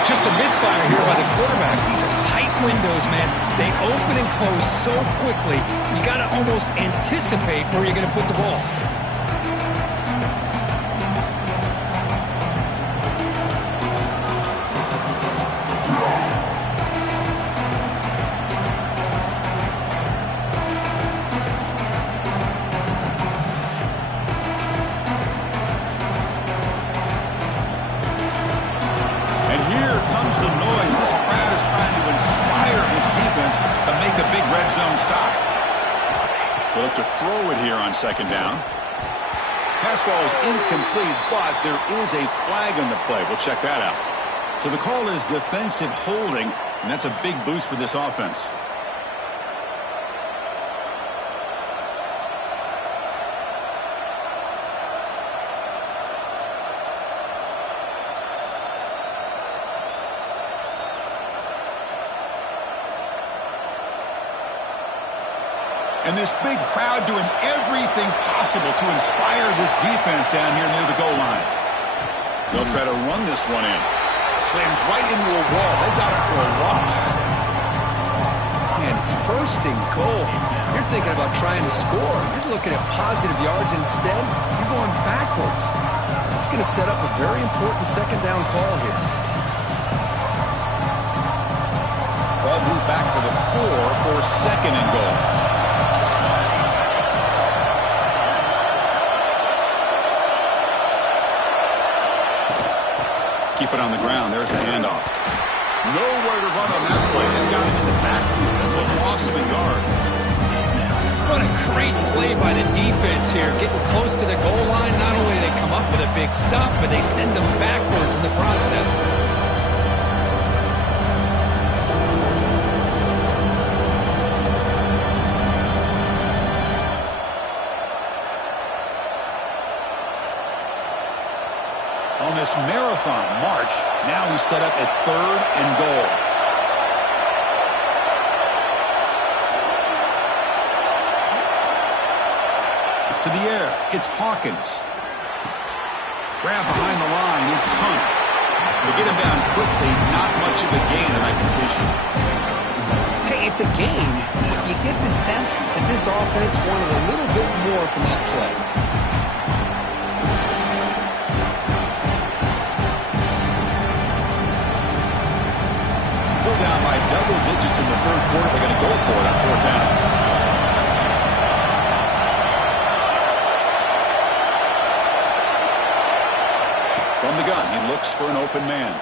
Just a misfire here by the quarterback. These are tight windows, man. They open and close so quickly. You got to almost anticipate where you're going to put the ball. They'll look to throw it here on 2nd down. Pass ball is incomplete, but there is a flag on the play. We'll check that out. So the call is defensive holding, and that's a big boost for this offense. And this big crowd doing everything possible to inspire this defense down here near the goal line. They'll try to run this one in. Slams right into a wall. They got it for a loss. Man, it's 1st and goal. You're thinking about trying to score. You're looking at positive yards. Instead, you're going backwards. That's going to set up a very important 2nd down call here. Ball moved back to the 4 for 2nd and goal. Keep it on the ground. There's the handoff. Nowhere to run on that play. They've got him in the backfield. That's a loss of a yard. What a great play by the defense here. Getting close to the goal line. Not only do they come up with a big stop, but they send them backwards in the process. On this marathon march, now he's set up at 3rd and goal. To the air, it's Hawkins. Grab behind the line, it's Hunt. They get him down quickly, not much of a gain on that completion. Hey, it's a gain, but you get the sense that this offense wanted a little bit more from that play. Down by double digits in the 3rd quarter. They're going to go for it on 4th down. From the gun, he looks for an open man.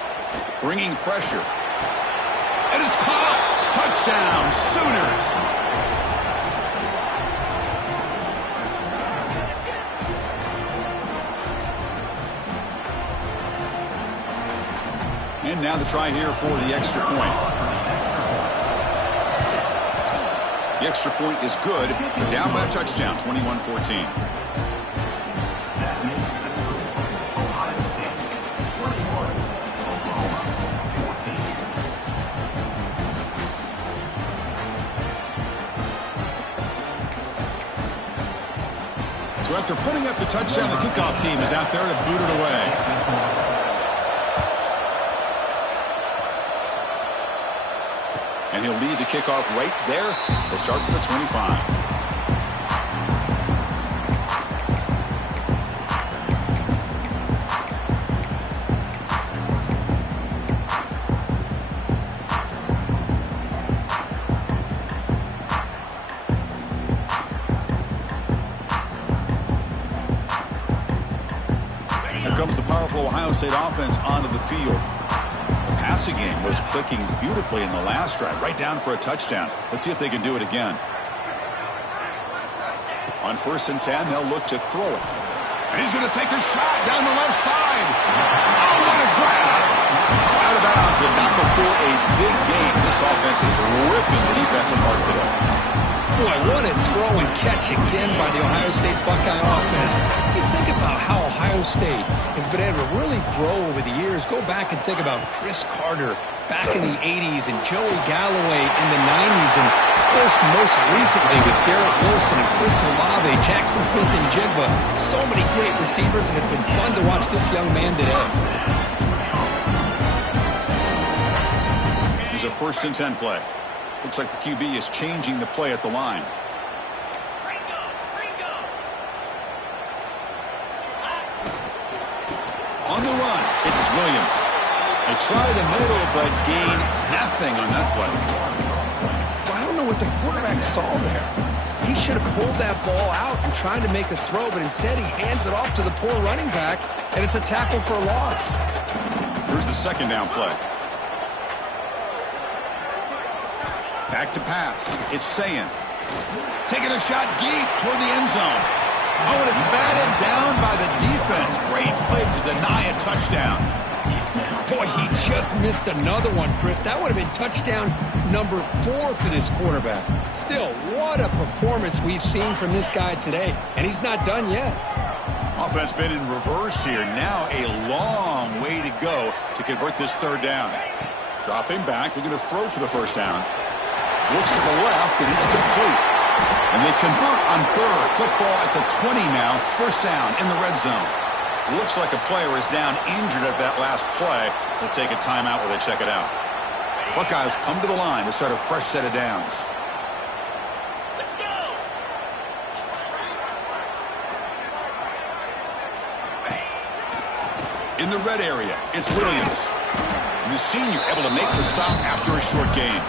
Bringing pressure. And it's caught! Touchdown, Sooners! And now the try here for the extra point. The extra point is good. They're down by a touchdown, 21-14. So after putting up the touchdown, the kickoff team is out there to boot it away. And he'll lead the kickoff right there to start with the 25. Here comes the powerful Ohio State offense onto the field. Passing game was clicking beautifully in the last drive, right down for a touchdown. Let's see if they can do it again. On 1st and 10, they'll look to throw it. And he's going to take a shot down the left side. Oh, what a grab! Out of bounds, but not before a big game. This offense is ripping the defense apart today. Boy, what a throw and catch again by the Ohio State Buckeye offense. You think about how Ohio State has been able to really grow over the years. Go back and think about Chris Carter back in the 80s and Joey Galloway in the 90s. And, of course, most recently with Garrett Wilson and Chris Olave, Jackson Smith and Jigba. So many great receivers, and it's been fun to watch this young man today. Here's a 1st and 10 play. Looks like the QB is changing the play at the line. On the run, it's Williams. They try the middle, but gain nothing on that play. I don't know what the quarterback saw there. He should have pulled that ball out and tried to make a throw, but instead he hands it off to the poor running back, and it's a tackle for a loss. Here's the 2nd down play. Back to pass. It's Sayin. Taking a shot deep toward the end zone. Oh, and it's batted down by the defense. Great play to deny a touchdown. Boy, he just missed another one, Chris. That would have been touchdown number 4 for this quarterback. Still, what a performance we've seen from this guy today. And he's not done yet. Offense been in reverse here. Now a long way to go to convert this 3rd down. Dropping back. They're going to throw for the 1st down. Looks to the left, and it's complete. And they convert on 3rd. Football at the 20 now. 1st down in the red zone. Looks like a player is down injured at that last play. They'll take a timeout while they check it out. Buckeyes come to the line to start a fresh set of downs. Let's go! In the red area, it's Williams. The senior able to make the stop after a short game.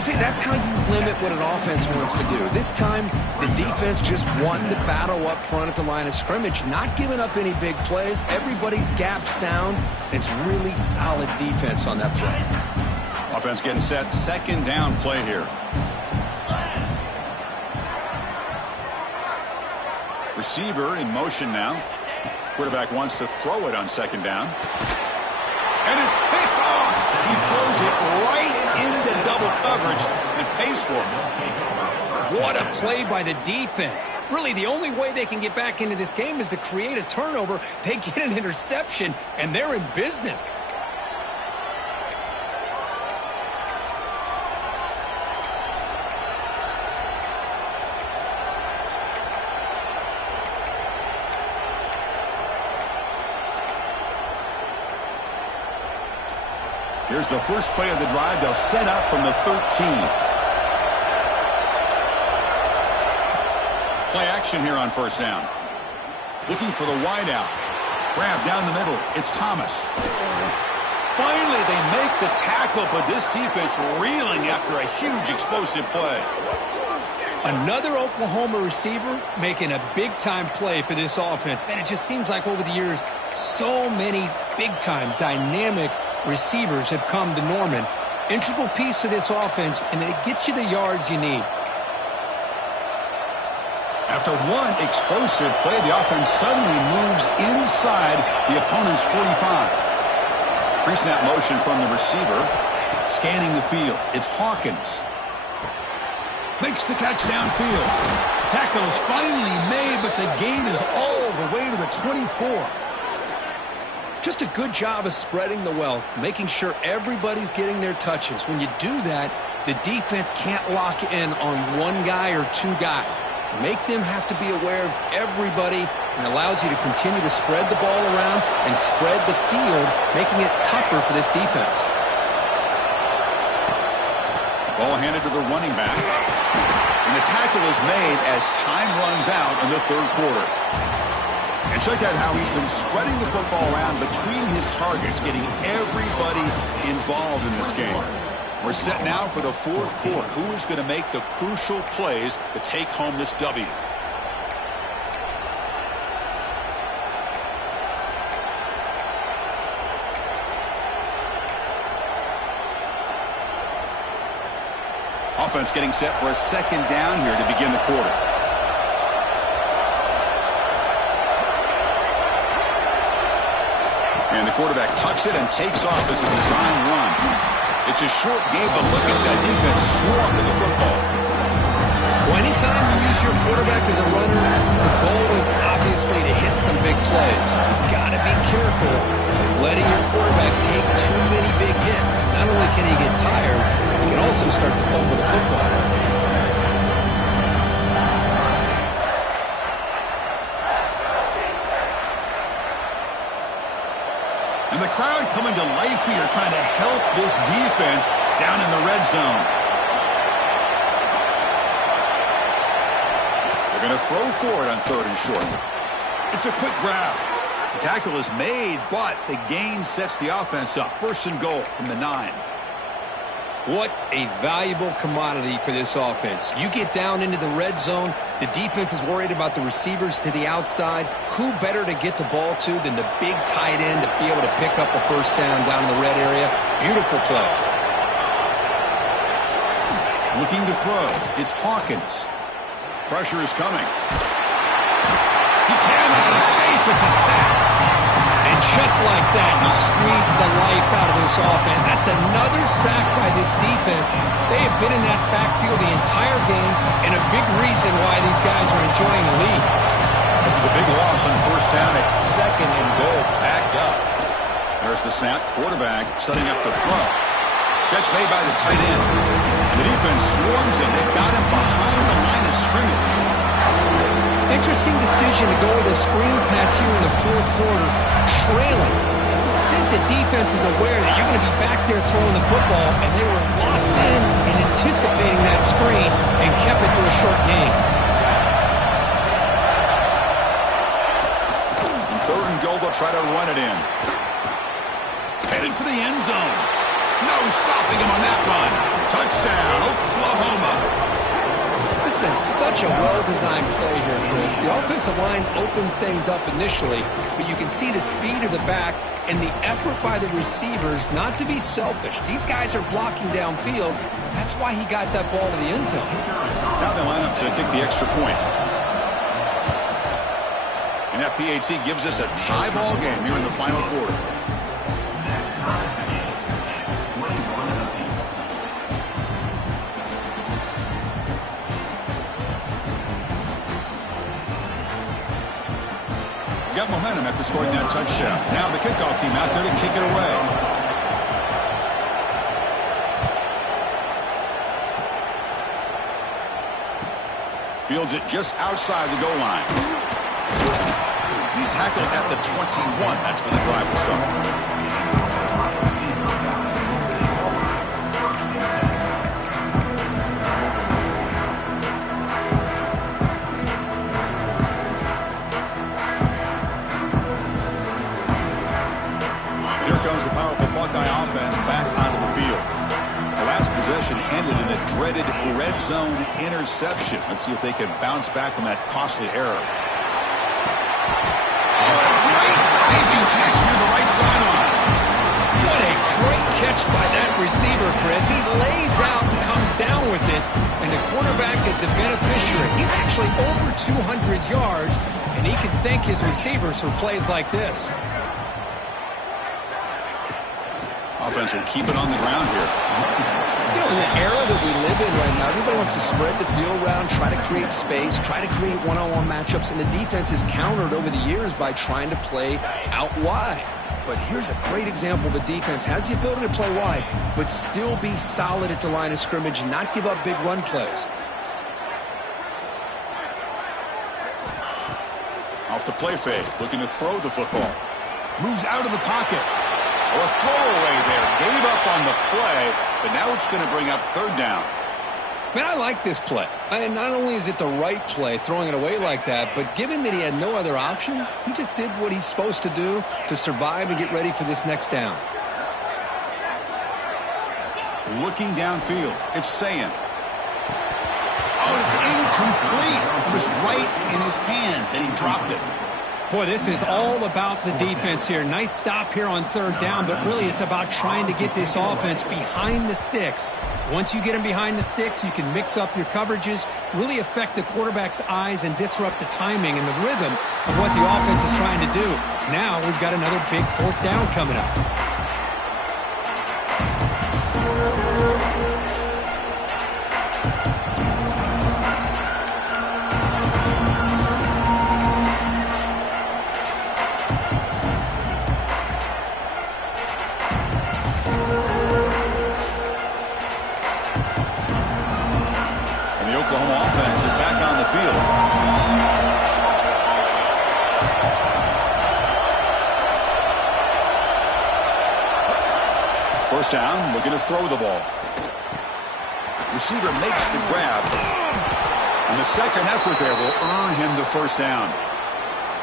See, that's how you limit what an offense wants to do. This time, the defense just won the battle up front at the line of scrimmage, not giving up any big plays. Everybody's gap sound. It's really solid defense on that play. Offense getting set. 2nd down play here. Receiver in motion now. Quarterback wants to throw it on 2nd down. And it's picked off. He throws it right into double coverage and pays for it. What a play by the defense. Really, the only way they can get back into this game is to create a turnover. They get an interception, and they're in business. Here's the first play of the drive. They'll set up from the 13. Play action here on 1st down. Looking for the wideout. Grab down the middle. It's Thomas. Finally, they make the tackle, but this defense reeling after a huge explosive play. Another Oklahoma receiver making a big-time play for this offense. Man, it just seems like over the years, so many big-time, dynamic receivers have come to Norman. Integral piece of this offense, and it gets you the yards you need. After one explosive play, the offense suddenly moves inside the opponent's 45. Pre-snap motion from the receiver. Scanning the field. It's Hawkins. Makes the catch downfield. Tackle is finally made, but the gain is all the way to the 24. Just a good job of spreading the wealth, making sure everybody's getting their touches. When you do that, the defense can't lock in on one guy or two guys. Make them have to be aware of everybody, and allows you to continue to spread the ball around and spread the field, making it tougher for this defense. Ball handed to the running back. And the tackle is made as time runs out in the third quarter. And check out how he's been spreading the football around between his targets, getting everybody involved in this game. We're set now for the fourth quarter. Who is going to make the crucial plays to take home this W? Offense getting set for a second down here to begin the quarter. And the quarterback tucks it and takes off as a design run. It's a short game, but look at that defense swarm to the football. Well, anytime you use your quarterback as a runner, the goal is obviously to hit some big plays. You've got to be careful of letting your quarterback take too many big hits. Not only can he get tired, he can also start to fumble the football. And the crowd coming to life here, trying to help this defense down in the red zone. They're going to throw for it on third and short. It's a quick grab. The tackle is made, but the gain sets the offense up. First and goal from the 9. What a valuable commodity for this offense. You get down into the red zone, the defense is worried about the receivers to the outside. Who better to get the ball to than the big tight end to be able to pick up a first down in the red area? Beautiful play. Looking to throw. It's Hawkins. Pressure is coming. He cannot escape. It's a sack. And just like that, you squeeze the life out of this offense. That's another sack by this defense. They have been in that backfield the entire game, and a big reason why these guys are enjoying the lead. The big loss on first down. It's second and goal, backed up. There's the snap. Quarterback setting up the throw. Catch made by the tight end. And the defense swarms him. They've got him behind the line of scrimmage. Interesting decision to go with a screen pass here in the fourth quarter, trailing. I think the defense is aware that you're going to be back there throwing the football, and they were locked in and anticipating that screen and kept it to a short gain. And third and goal, they'll try to run it in. Headed for the end zone. No stopping him on that run. Touchdown, Oklahoma. This is such a well-designed play here, Chris. The offensive line opens things up initially, but you can see the speed of the back and the effort by the receivers not to be selfish. These guys are blocking downfield. That's why he got that ball to the end zone. Now they line up to kick the extra point. And that PAT gives us a tie ball game here in the final quarter. Got momentum after scoring that touchdown. Now the kickoff team out there to kick it away. Fields it just outside the goal line. He's tackled at the 21. That's where the drive will start. Here comes the powerful Buckeye offense back onto the field. The last possession ended in a dreaded red zone interception. Let's see if they can bounce back from that costly error. Oh, a great diving catch near the right sideline. What a great catch by that receiver, Chris. He lays out and comes down with it, and the quarterback is the beneficiary. He's actually over 200 yards, and he can thank his receivers for plays like this. Offense will keep it on the ground here. You know, in the era that we live in right now, everybody wants to spread the field around, try to create space, try to create one-on-one matchups, and the defense is countered over the years by trying to play out wide. But here's a great example. The defense has the ability to play wide, but still be solid at the line of scrimmage and not give up big run plays. Off the play fake, looking to throw the football. Moves out of the pocket. Oh, a throwaway there. Gave up on the play, but now it's going to bring up third down. Man, I like this play. And not only is it the right play, throwing it away like that, but given that he had no other option, he just did what he's supposed to do to survive and get ready for this next down. Looking downfield, it's Sayin. Oh, it's incomplete. It was right in his hands, and he dropped it. Boy, this is all about the defense here. Nice stop here on third down, but really it's about trying to get this offense behind the sticks. Once you get them behind the sticks, you can mix up your coverages, really affect the quarterback's eyes and disrupt the timing and the rhythm of what the offense is trying to do. Now we've got another big fourth down coming up. First down, looking to throw the ball. Receiver makes the grab. And the second effort there will earn him the first down.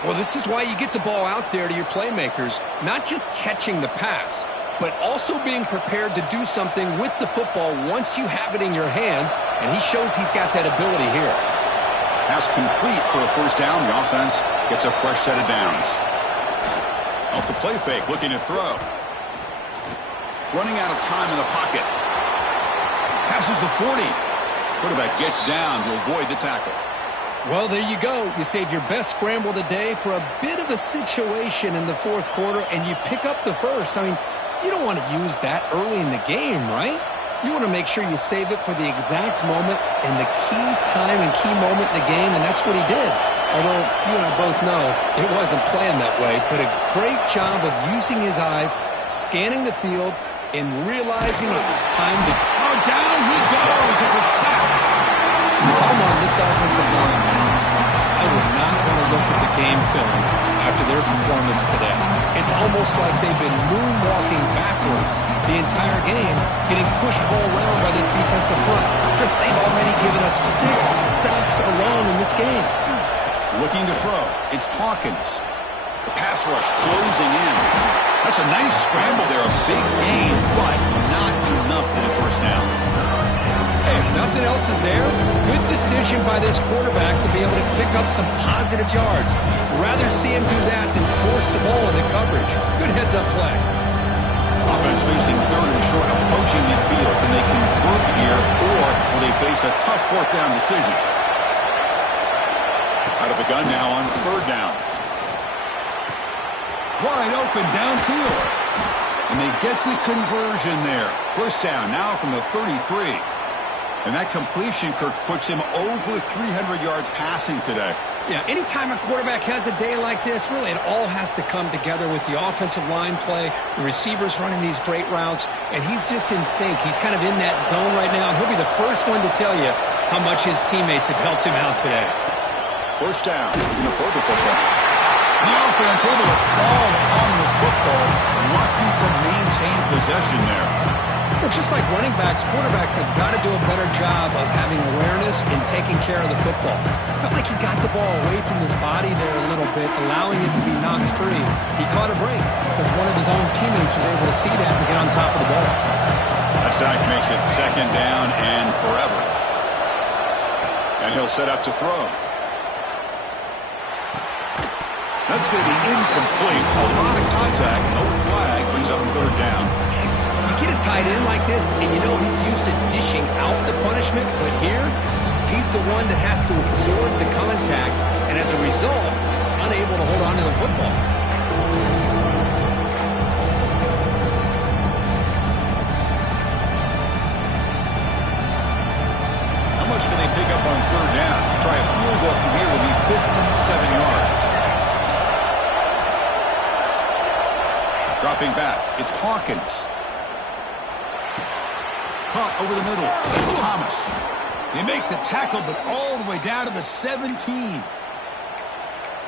Well, this is why you get the ball out there to your playmakers, not just catching the pass, but also being prepared to do something with the football once you have it in your hands, and he shows he's got that ability here. Pass complete for a first down. The offense gets a fresh set of downs. Off the play fake, looking to throw. Running out of time in the pocket. Passes the 40. Quarterback gets down to avoid the tackle. Well, there you go. You save your best scramble of the day for a bit of a situation in the fourth quarter, and you pick up the first. I mean, you don't want to use that early in the game, right? You want to make sure you save it for the exact moment and the key time and key moment in the game, and that's what he did. Although you and I both know it wasn't planned that way, but a great job of using his eyes, scanning the field, and realizing it was time to... Oh, down he goes. It's a sack. If I'm on this offensive line, I would not want to look at the game film after their performance today. It's almost like they've been moonwalking backwards the entire game, getting pushed all around by this defensive front. Chris, they've already given up 6 sacks alone in this game. Looking to throw. It's Hawkins. The pass rush closing in. That's a nice scramble there. A big gain, but not enough for the first down. Hey, if nothing else is there, good decision by this quarterback to be able to pick up some positive yards. Rather see him do that than force the ball into coverage. Good heads-up play. Offense facing third and short, approaching midfield. Can they convert here, or will they face a tough fourth down decision? Out of the gun now on third down. Wide open downfield. And they get the conversion there. First down now from the 33. And that completion, Kirk, puts him over 300 yards passing today. Yeah, anytime a quarterback has a day like this, really it all has to come together with the offensive line play, the receivers running these great routes, and he's just in sync. He's kind of in that zone right now, and he'll be the first one to tell you how much his teammates have helped him out today. First down, looking to throw the football. The offense able to fall on the football, lucky to maintain possession there. Well, just like running backs, quarterbacks have got to do a better job of having awareness and taking care of the football. Felt like he got the ball away from his body there a little bit, allowing it to be knocked free. He caught a break because one of his own teammates was able to see that and get on top of the ball. That sack makes it second down and forever. And he'll set up to throw. That's going to be incomplete. A lot of contact, no flag, brings up third down. You get a tight end like this, and you know he's used to dishing out the punishment, but here, he's the one that has to absorb the contact, and as a result, he's unable to hold on to the football. How much can they pick up on third down? Try a field goal from here will be 57 yards. Dropping back, it's Hawkins. Caught over the middle, it's Thomas. They make the tackle, but all the way down to the 17.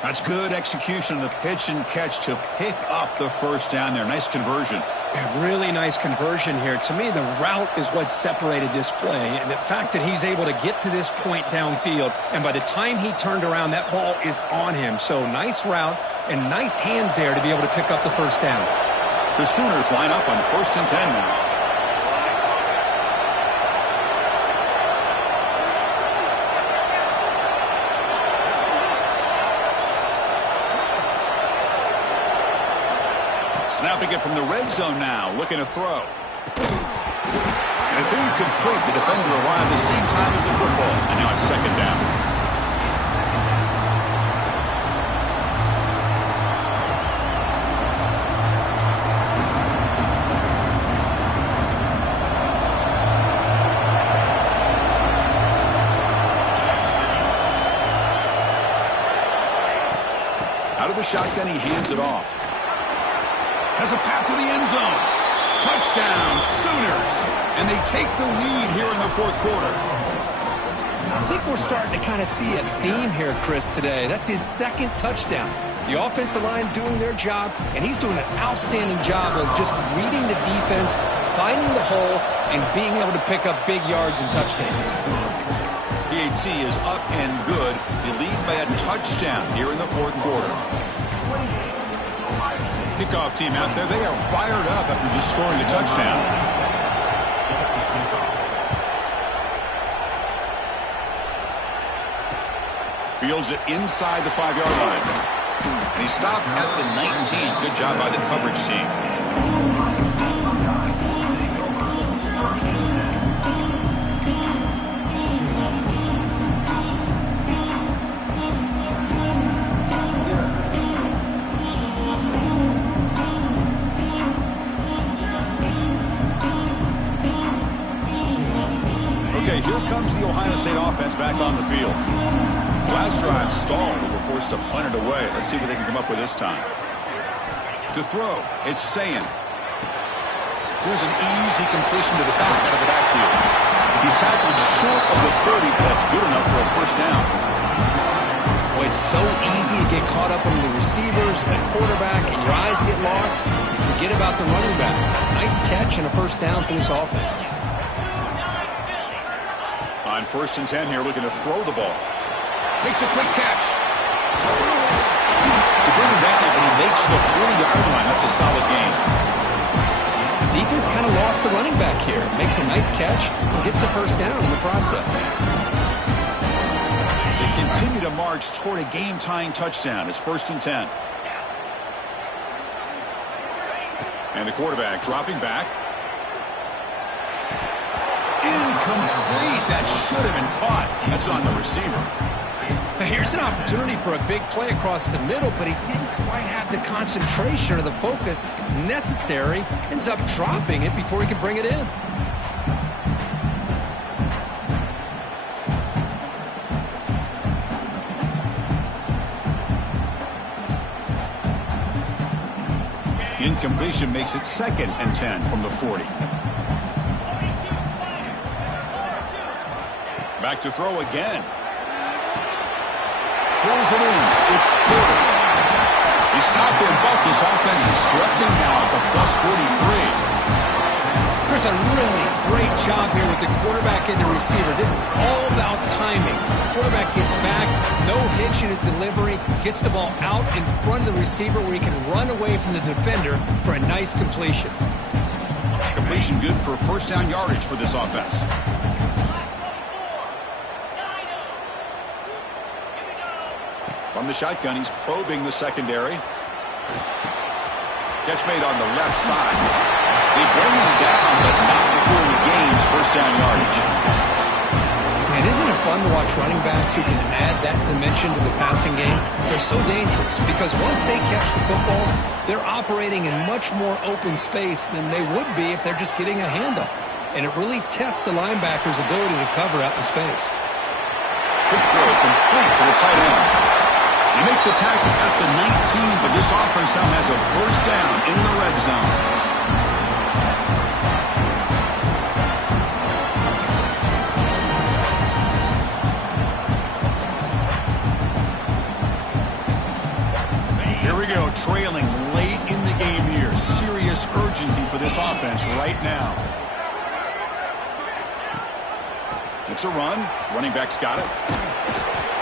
That's good execution of the pitch and catch to pick up the first down there. Nice conversion. A really nice conversion here. To me, the route is what separated this play. And the fact that he's able to get to this point downfield, and by the time he turned around, that ball is on him. So nice route and nice hands there to be able to pick up the first down. The Sooners line up on 1st and 10 now. Snapping it from the red zone now, looking to throw. And it's incomplete. The defender arrived the same time as the football. And now it's second down. Out of the shotgun, he hands it off. Has a path to the end zone. Touchdown, Sooners. And they take the lead here in the fourth quarter. I think we're starting to kind of see a theme here, Chris, today. That's his second touchdown. The offensive line doing their job, and he's doing an outstanding job of just reading the defense, finding the hole, and being able to pick up big yards and touchdowns. PAT is up and good. They lead by a touchdown here in the fourth quarter. Kickoff team out there, they are fired up after just scoring a touchdown. Fields it inside the 5-yard line. And he stopped at the 19. Good job by the coverage team. Okay, here comes the Ohio State offense back on the field. Last drive stalled. They were forced to punt it away. Let's see what they can come up with this time. To throw, it's Sayin. Here's an easy completion to the back out of the backfield. He's tackled short of the 30, but that's good enough for a first down. Well, it's so easy to get caught up on the receivers and the quarterback, and your eyes get lost. You forget about the running back. Nice catch and a first down for this offense. On 1st and 10 here, looking to throw the ball. Makes a quick catch. They bring him down, but he makes the 40-yard line. That's a solid gain. The defense kind of lost the running back here. Makes a nice catch and gets the first down in the process. They continue to march toward a game-tying touchdown. It's 1st and 10. And the quarterback dropping back. Incomplete. That should have been caught. That's on the receiver. Now here's an opportunity for a big play across the middle, but he didn't quite have the concentration or the focus necessary. Ends up dropping it before he could bring it in. Incompletion makes it 2nd and 10 from the 40. Back to throw again. Pulls it in. It's Porter. He stopped in, but this offense is threatening now at the +43. Chris, a really great job here with the quarterback and the receiver. This is all about timing. The quarterback gets back, no hitch in his delivery, gets the ball out in front of the receiver where he can run away from the defender for a nice completion. completion good for first down yardage for this offense. From the shotgun, he's probing the secondary. Catch made on the left side. They bring him down, but not before he gains first down yardage. And isn't it fun to watch running backs who can add that dimension to the passing game? They're so dangerous because once they catch the football, they're operating in much more open space than they would be if they're just getting a handoff. And it really tests the linebacker's ability to cover out in space. Good throw, complete to the tight end. They make the tackle at the 19, but this offense now has a first down in the red zone. Trailing late in the game here. Serious urgency for this offense right now. It's a run. Running back's got it.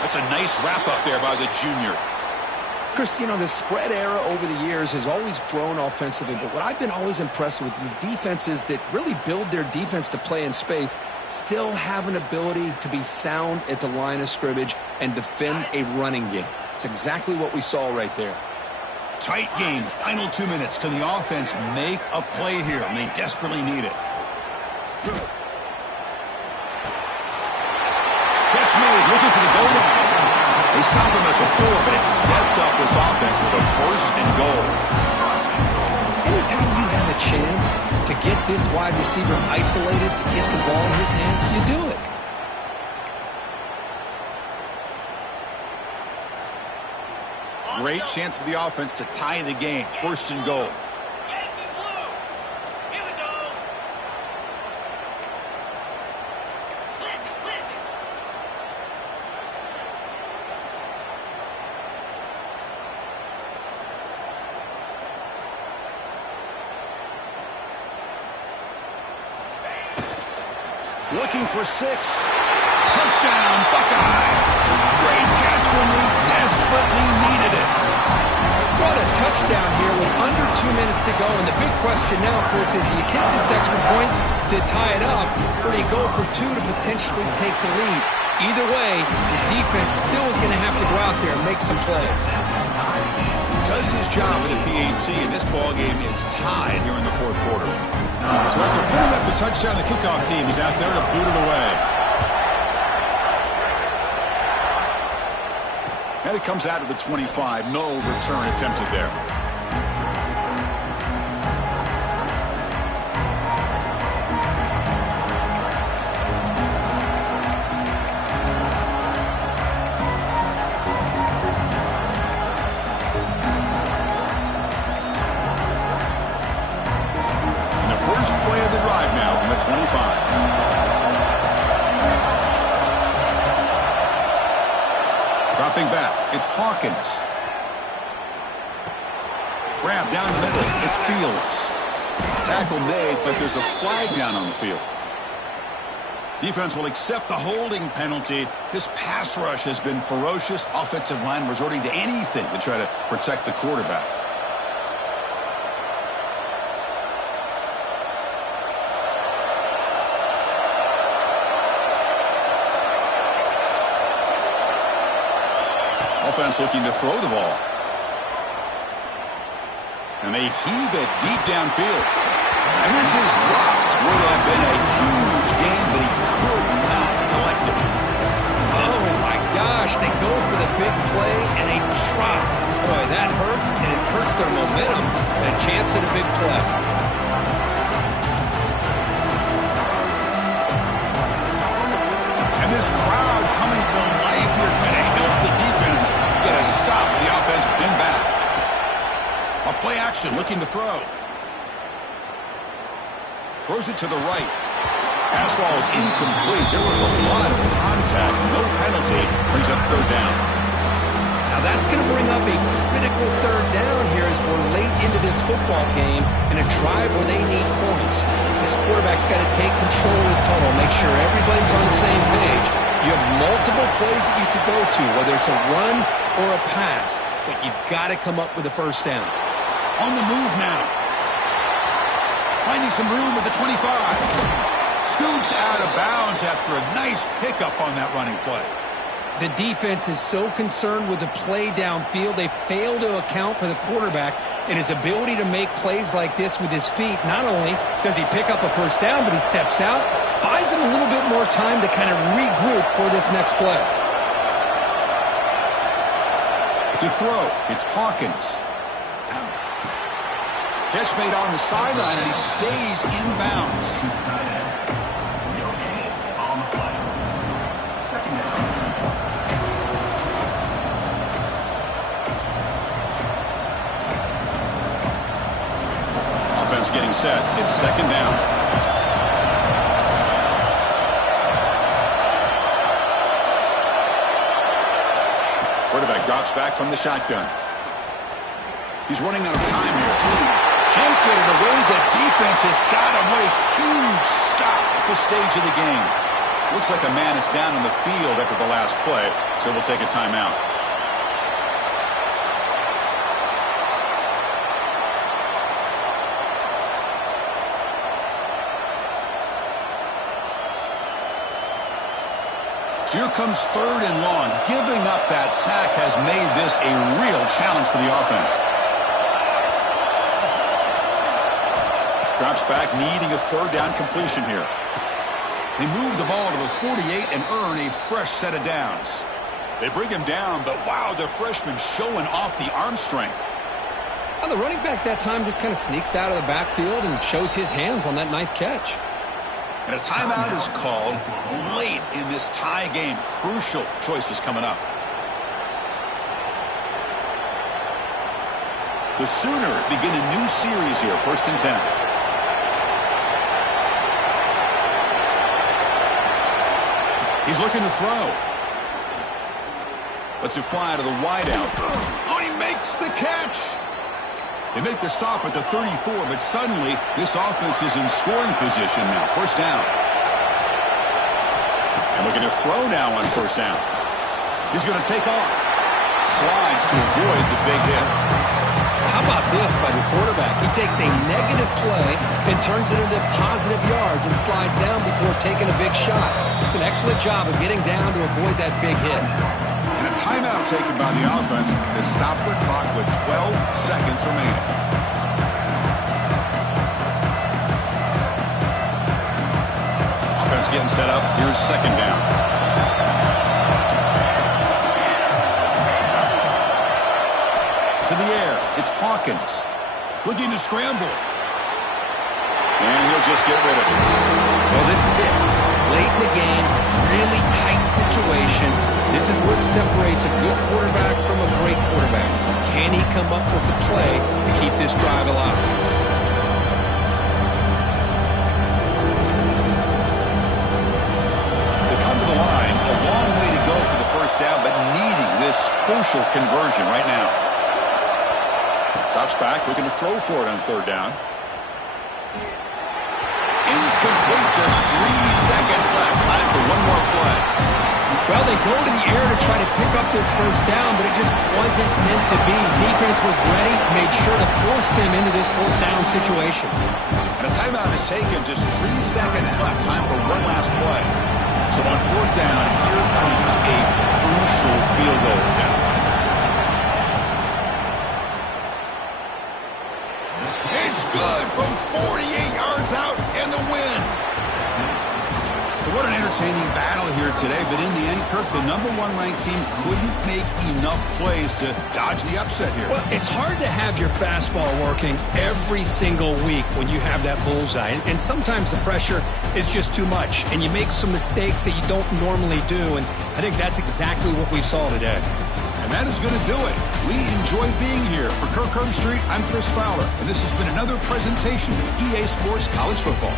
That's a nice wrap up there by the junior. Chris, you know, the spread era over the years has always grown offensively, but what I've been always impressed with the defenses that really build their defense to play in space still have an ability to be sound at the line of scrimmage and defend a running game. It's exactly what we saw right there. Tight game, final 2 minutes. Can the offense make a play here? And they desperately need it. Catch made, looking for the goal line. They stop him at the 4, but it sets up this offense with a first and goal. Anytime you have a chance to get this wide receiver isolated, to get the ball in his hands, you do it. Great chance for the offense to tie the game. First and goal. Yankee Blue. Here we go. Listen. Looking for 6. Touchdown, Buckeyes. Great catch when they desperately needed it. What a touchdown here with under 2 minutes to go. And the big question now, Chris, is do you kick this extra point to tie it up, or do you go for 2 to potentially take the lead? Either way, the defense still is going to have to go out there and make some plays. He does his job with the PAT, and this ball game is tied here in the fourth quarter. So after putting up the touchdown, the kickoff team is out there to boot it away. And it comes out of the 25. No return attempted there. And the first play of the drive now from the 25. Dropping back, it's Hawkins. Grab down the middle, it's Fields. Tackle made, but there's a flag down on the field. Defense will accept the holding penalty. This pass rush has been ferocious. Offensive line resorting to anything to try to protect the quarterback. Offense looking to throw the ball. And they heave it deep downfield. And this is dropped. Would have been a huge gain, but he could not collect it. Oh, my gosh. They go for the big play and a drop. Boy, that hurts, and it hurts their momentum. A chance at a big play. And this crowd coming to life here, trying to help the defense get a stop. The offense pin back. A play action, looking to throw. Throws it to the right. Pass ball is incomplete. There was a lot of contact. No penalty. Brings up third down. Now that's going to bring up a critical third down here as we're late into this football game in a drive where they need points. This quarterback's got to take control of this huddle, make sure everybody's on the same page. You have multiple plays that you could go to, whether it's a run or a pass, but you've got to come up with a first down. On the move now. Finding some room at the 25. Scoots out of bounds after a nice pickup on that running play. The defense is so concerned with the play downfield, they fail to account for the quarterback and his ability to make plays like this with his feet. Not only does he pick up a first down, but he steps out, buys him a little bit more time to kind of regroup for this next play. To throw, it's Hawkins. Catch made on the sideline, and he stays in bounds. Offense getting set. It's second down. Quarterback drops back from the shotgun. He's running out of time here. Can't get it away. The defense has got him. What a huge stop at this stage of the game. Looks like a man is down on the field after the last play, so we'll take a timeout. So here comes third and long. Giving up that sack has made this a real challenge for the offense. Drops back, needing a third down completion here. They move the ball to the 48 and earn a fresh set of downs. They bring him down, but wow, the freshman showing off the arm strength. Well, the running back that time just kind of sneaks out of the backfield and shows his hands on that nice catch. And a timeout is called late in this tie game. Crucial choices coming up. The Sooners begin a new series here, 1st and 10. He's looking to throw. Lets it fly to the wideout. Oh, he makes the catch. They make the stop at the 34, but suddenly this offense is in scoring position now. 1st down. And looking to throw now on 1st down. He's going to take off. Slides to avoid the big hit. How about this by the quarterback? He takes a negative play and turns it into positive yards and slides down before taking a big shot. It's an excellent job of getting down to avoid that big hit. And a timeout taken by the offense to stop the clock with 12 seconds remaining. Offense getting set up. Here's 2nd down. To the air. It's Hawkins. Looking to scramble. And he'll just get rid of it. Well, this is it. Late in the game, really tight situation. This is what separates a good quarterback from a great quarterback. Can he come up with the play to keep this drive alive? They come to the line. A long way to go for the 1st down, but needing this crucial conversion right now. Drops back, looking to throw for it on 3rd down. Incomplete, just 3 seconds left. Time for one more play. Well, they go to the air to try to pick up this 1st down, but it just wasn't meant to be. Defense was ready, made sure to force them into this 4th down situation. And a timeout is taken, just 3 seconds left. Time for one last play. So on 4th down, here comes a crucial field goal attempt. It's good from 48 yards out and the win. So what an entertaining battle here today. But in the end, Kirk, the #1 ranked team couldn't make enough plays to dodge the upset here. Well, it's hard to have your fastball working every single week when you have that bullseye. And sometimes the pressure is just too much. And you make some mistakes that you don't normally do. And I think that's exactly what we saw today. And that is going to do it. We enjoyed being here. For Kirk Herbstreit, I'm Chris Fowler. And this has been another presentation of EA Sports College Football.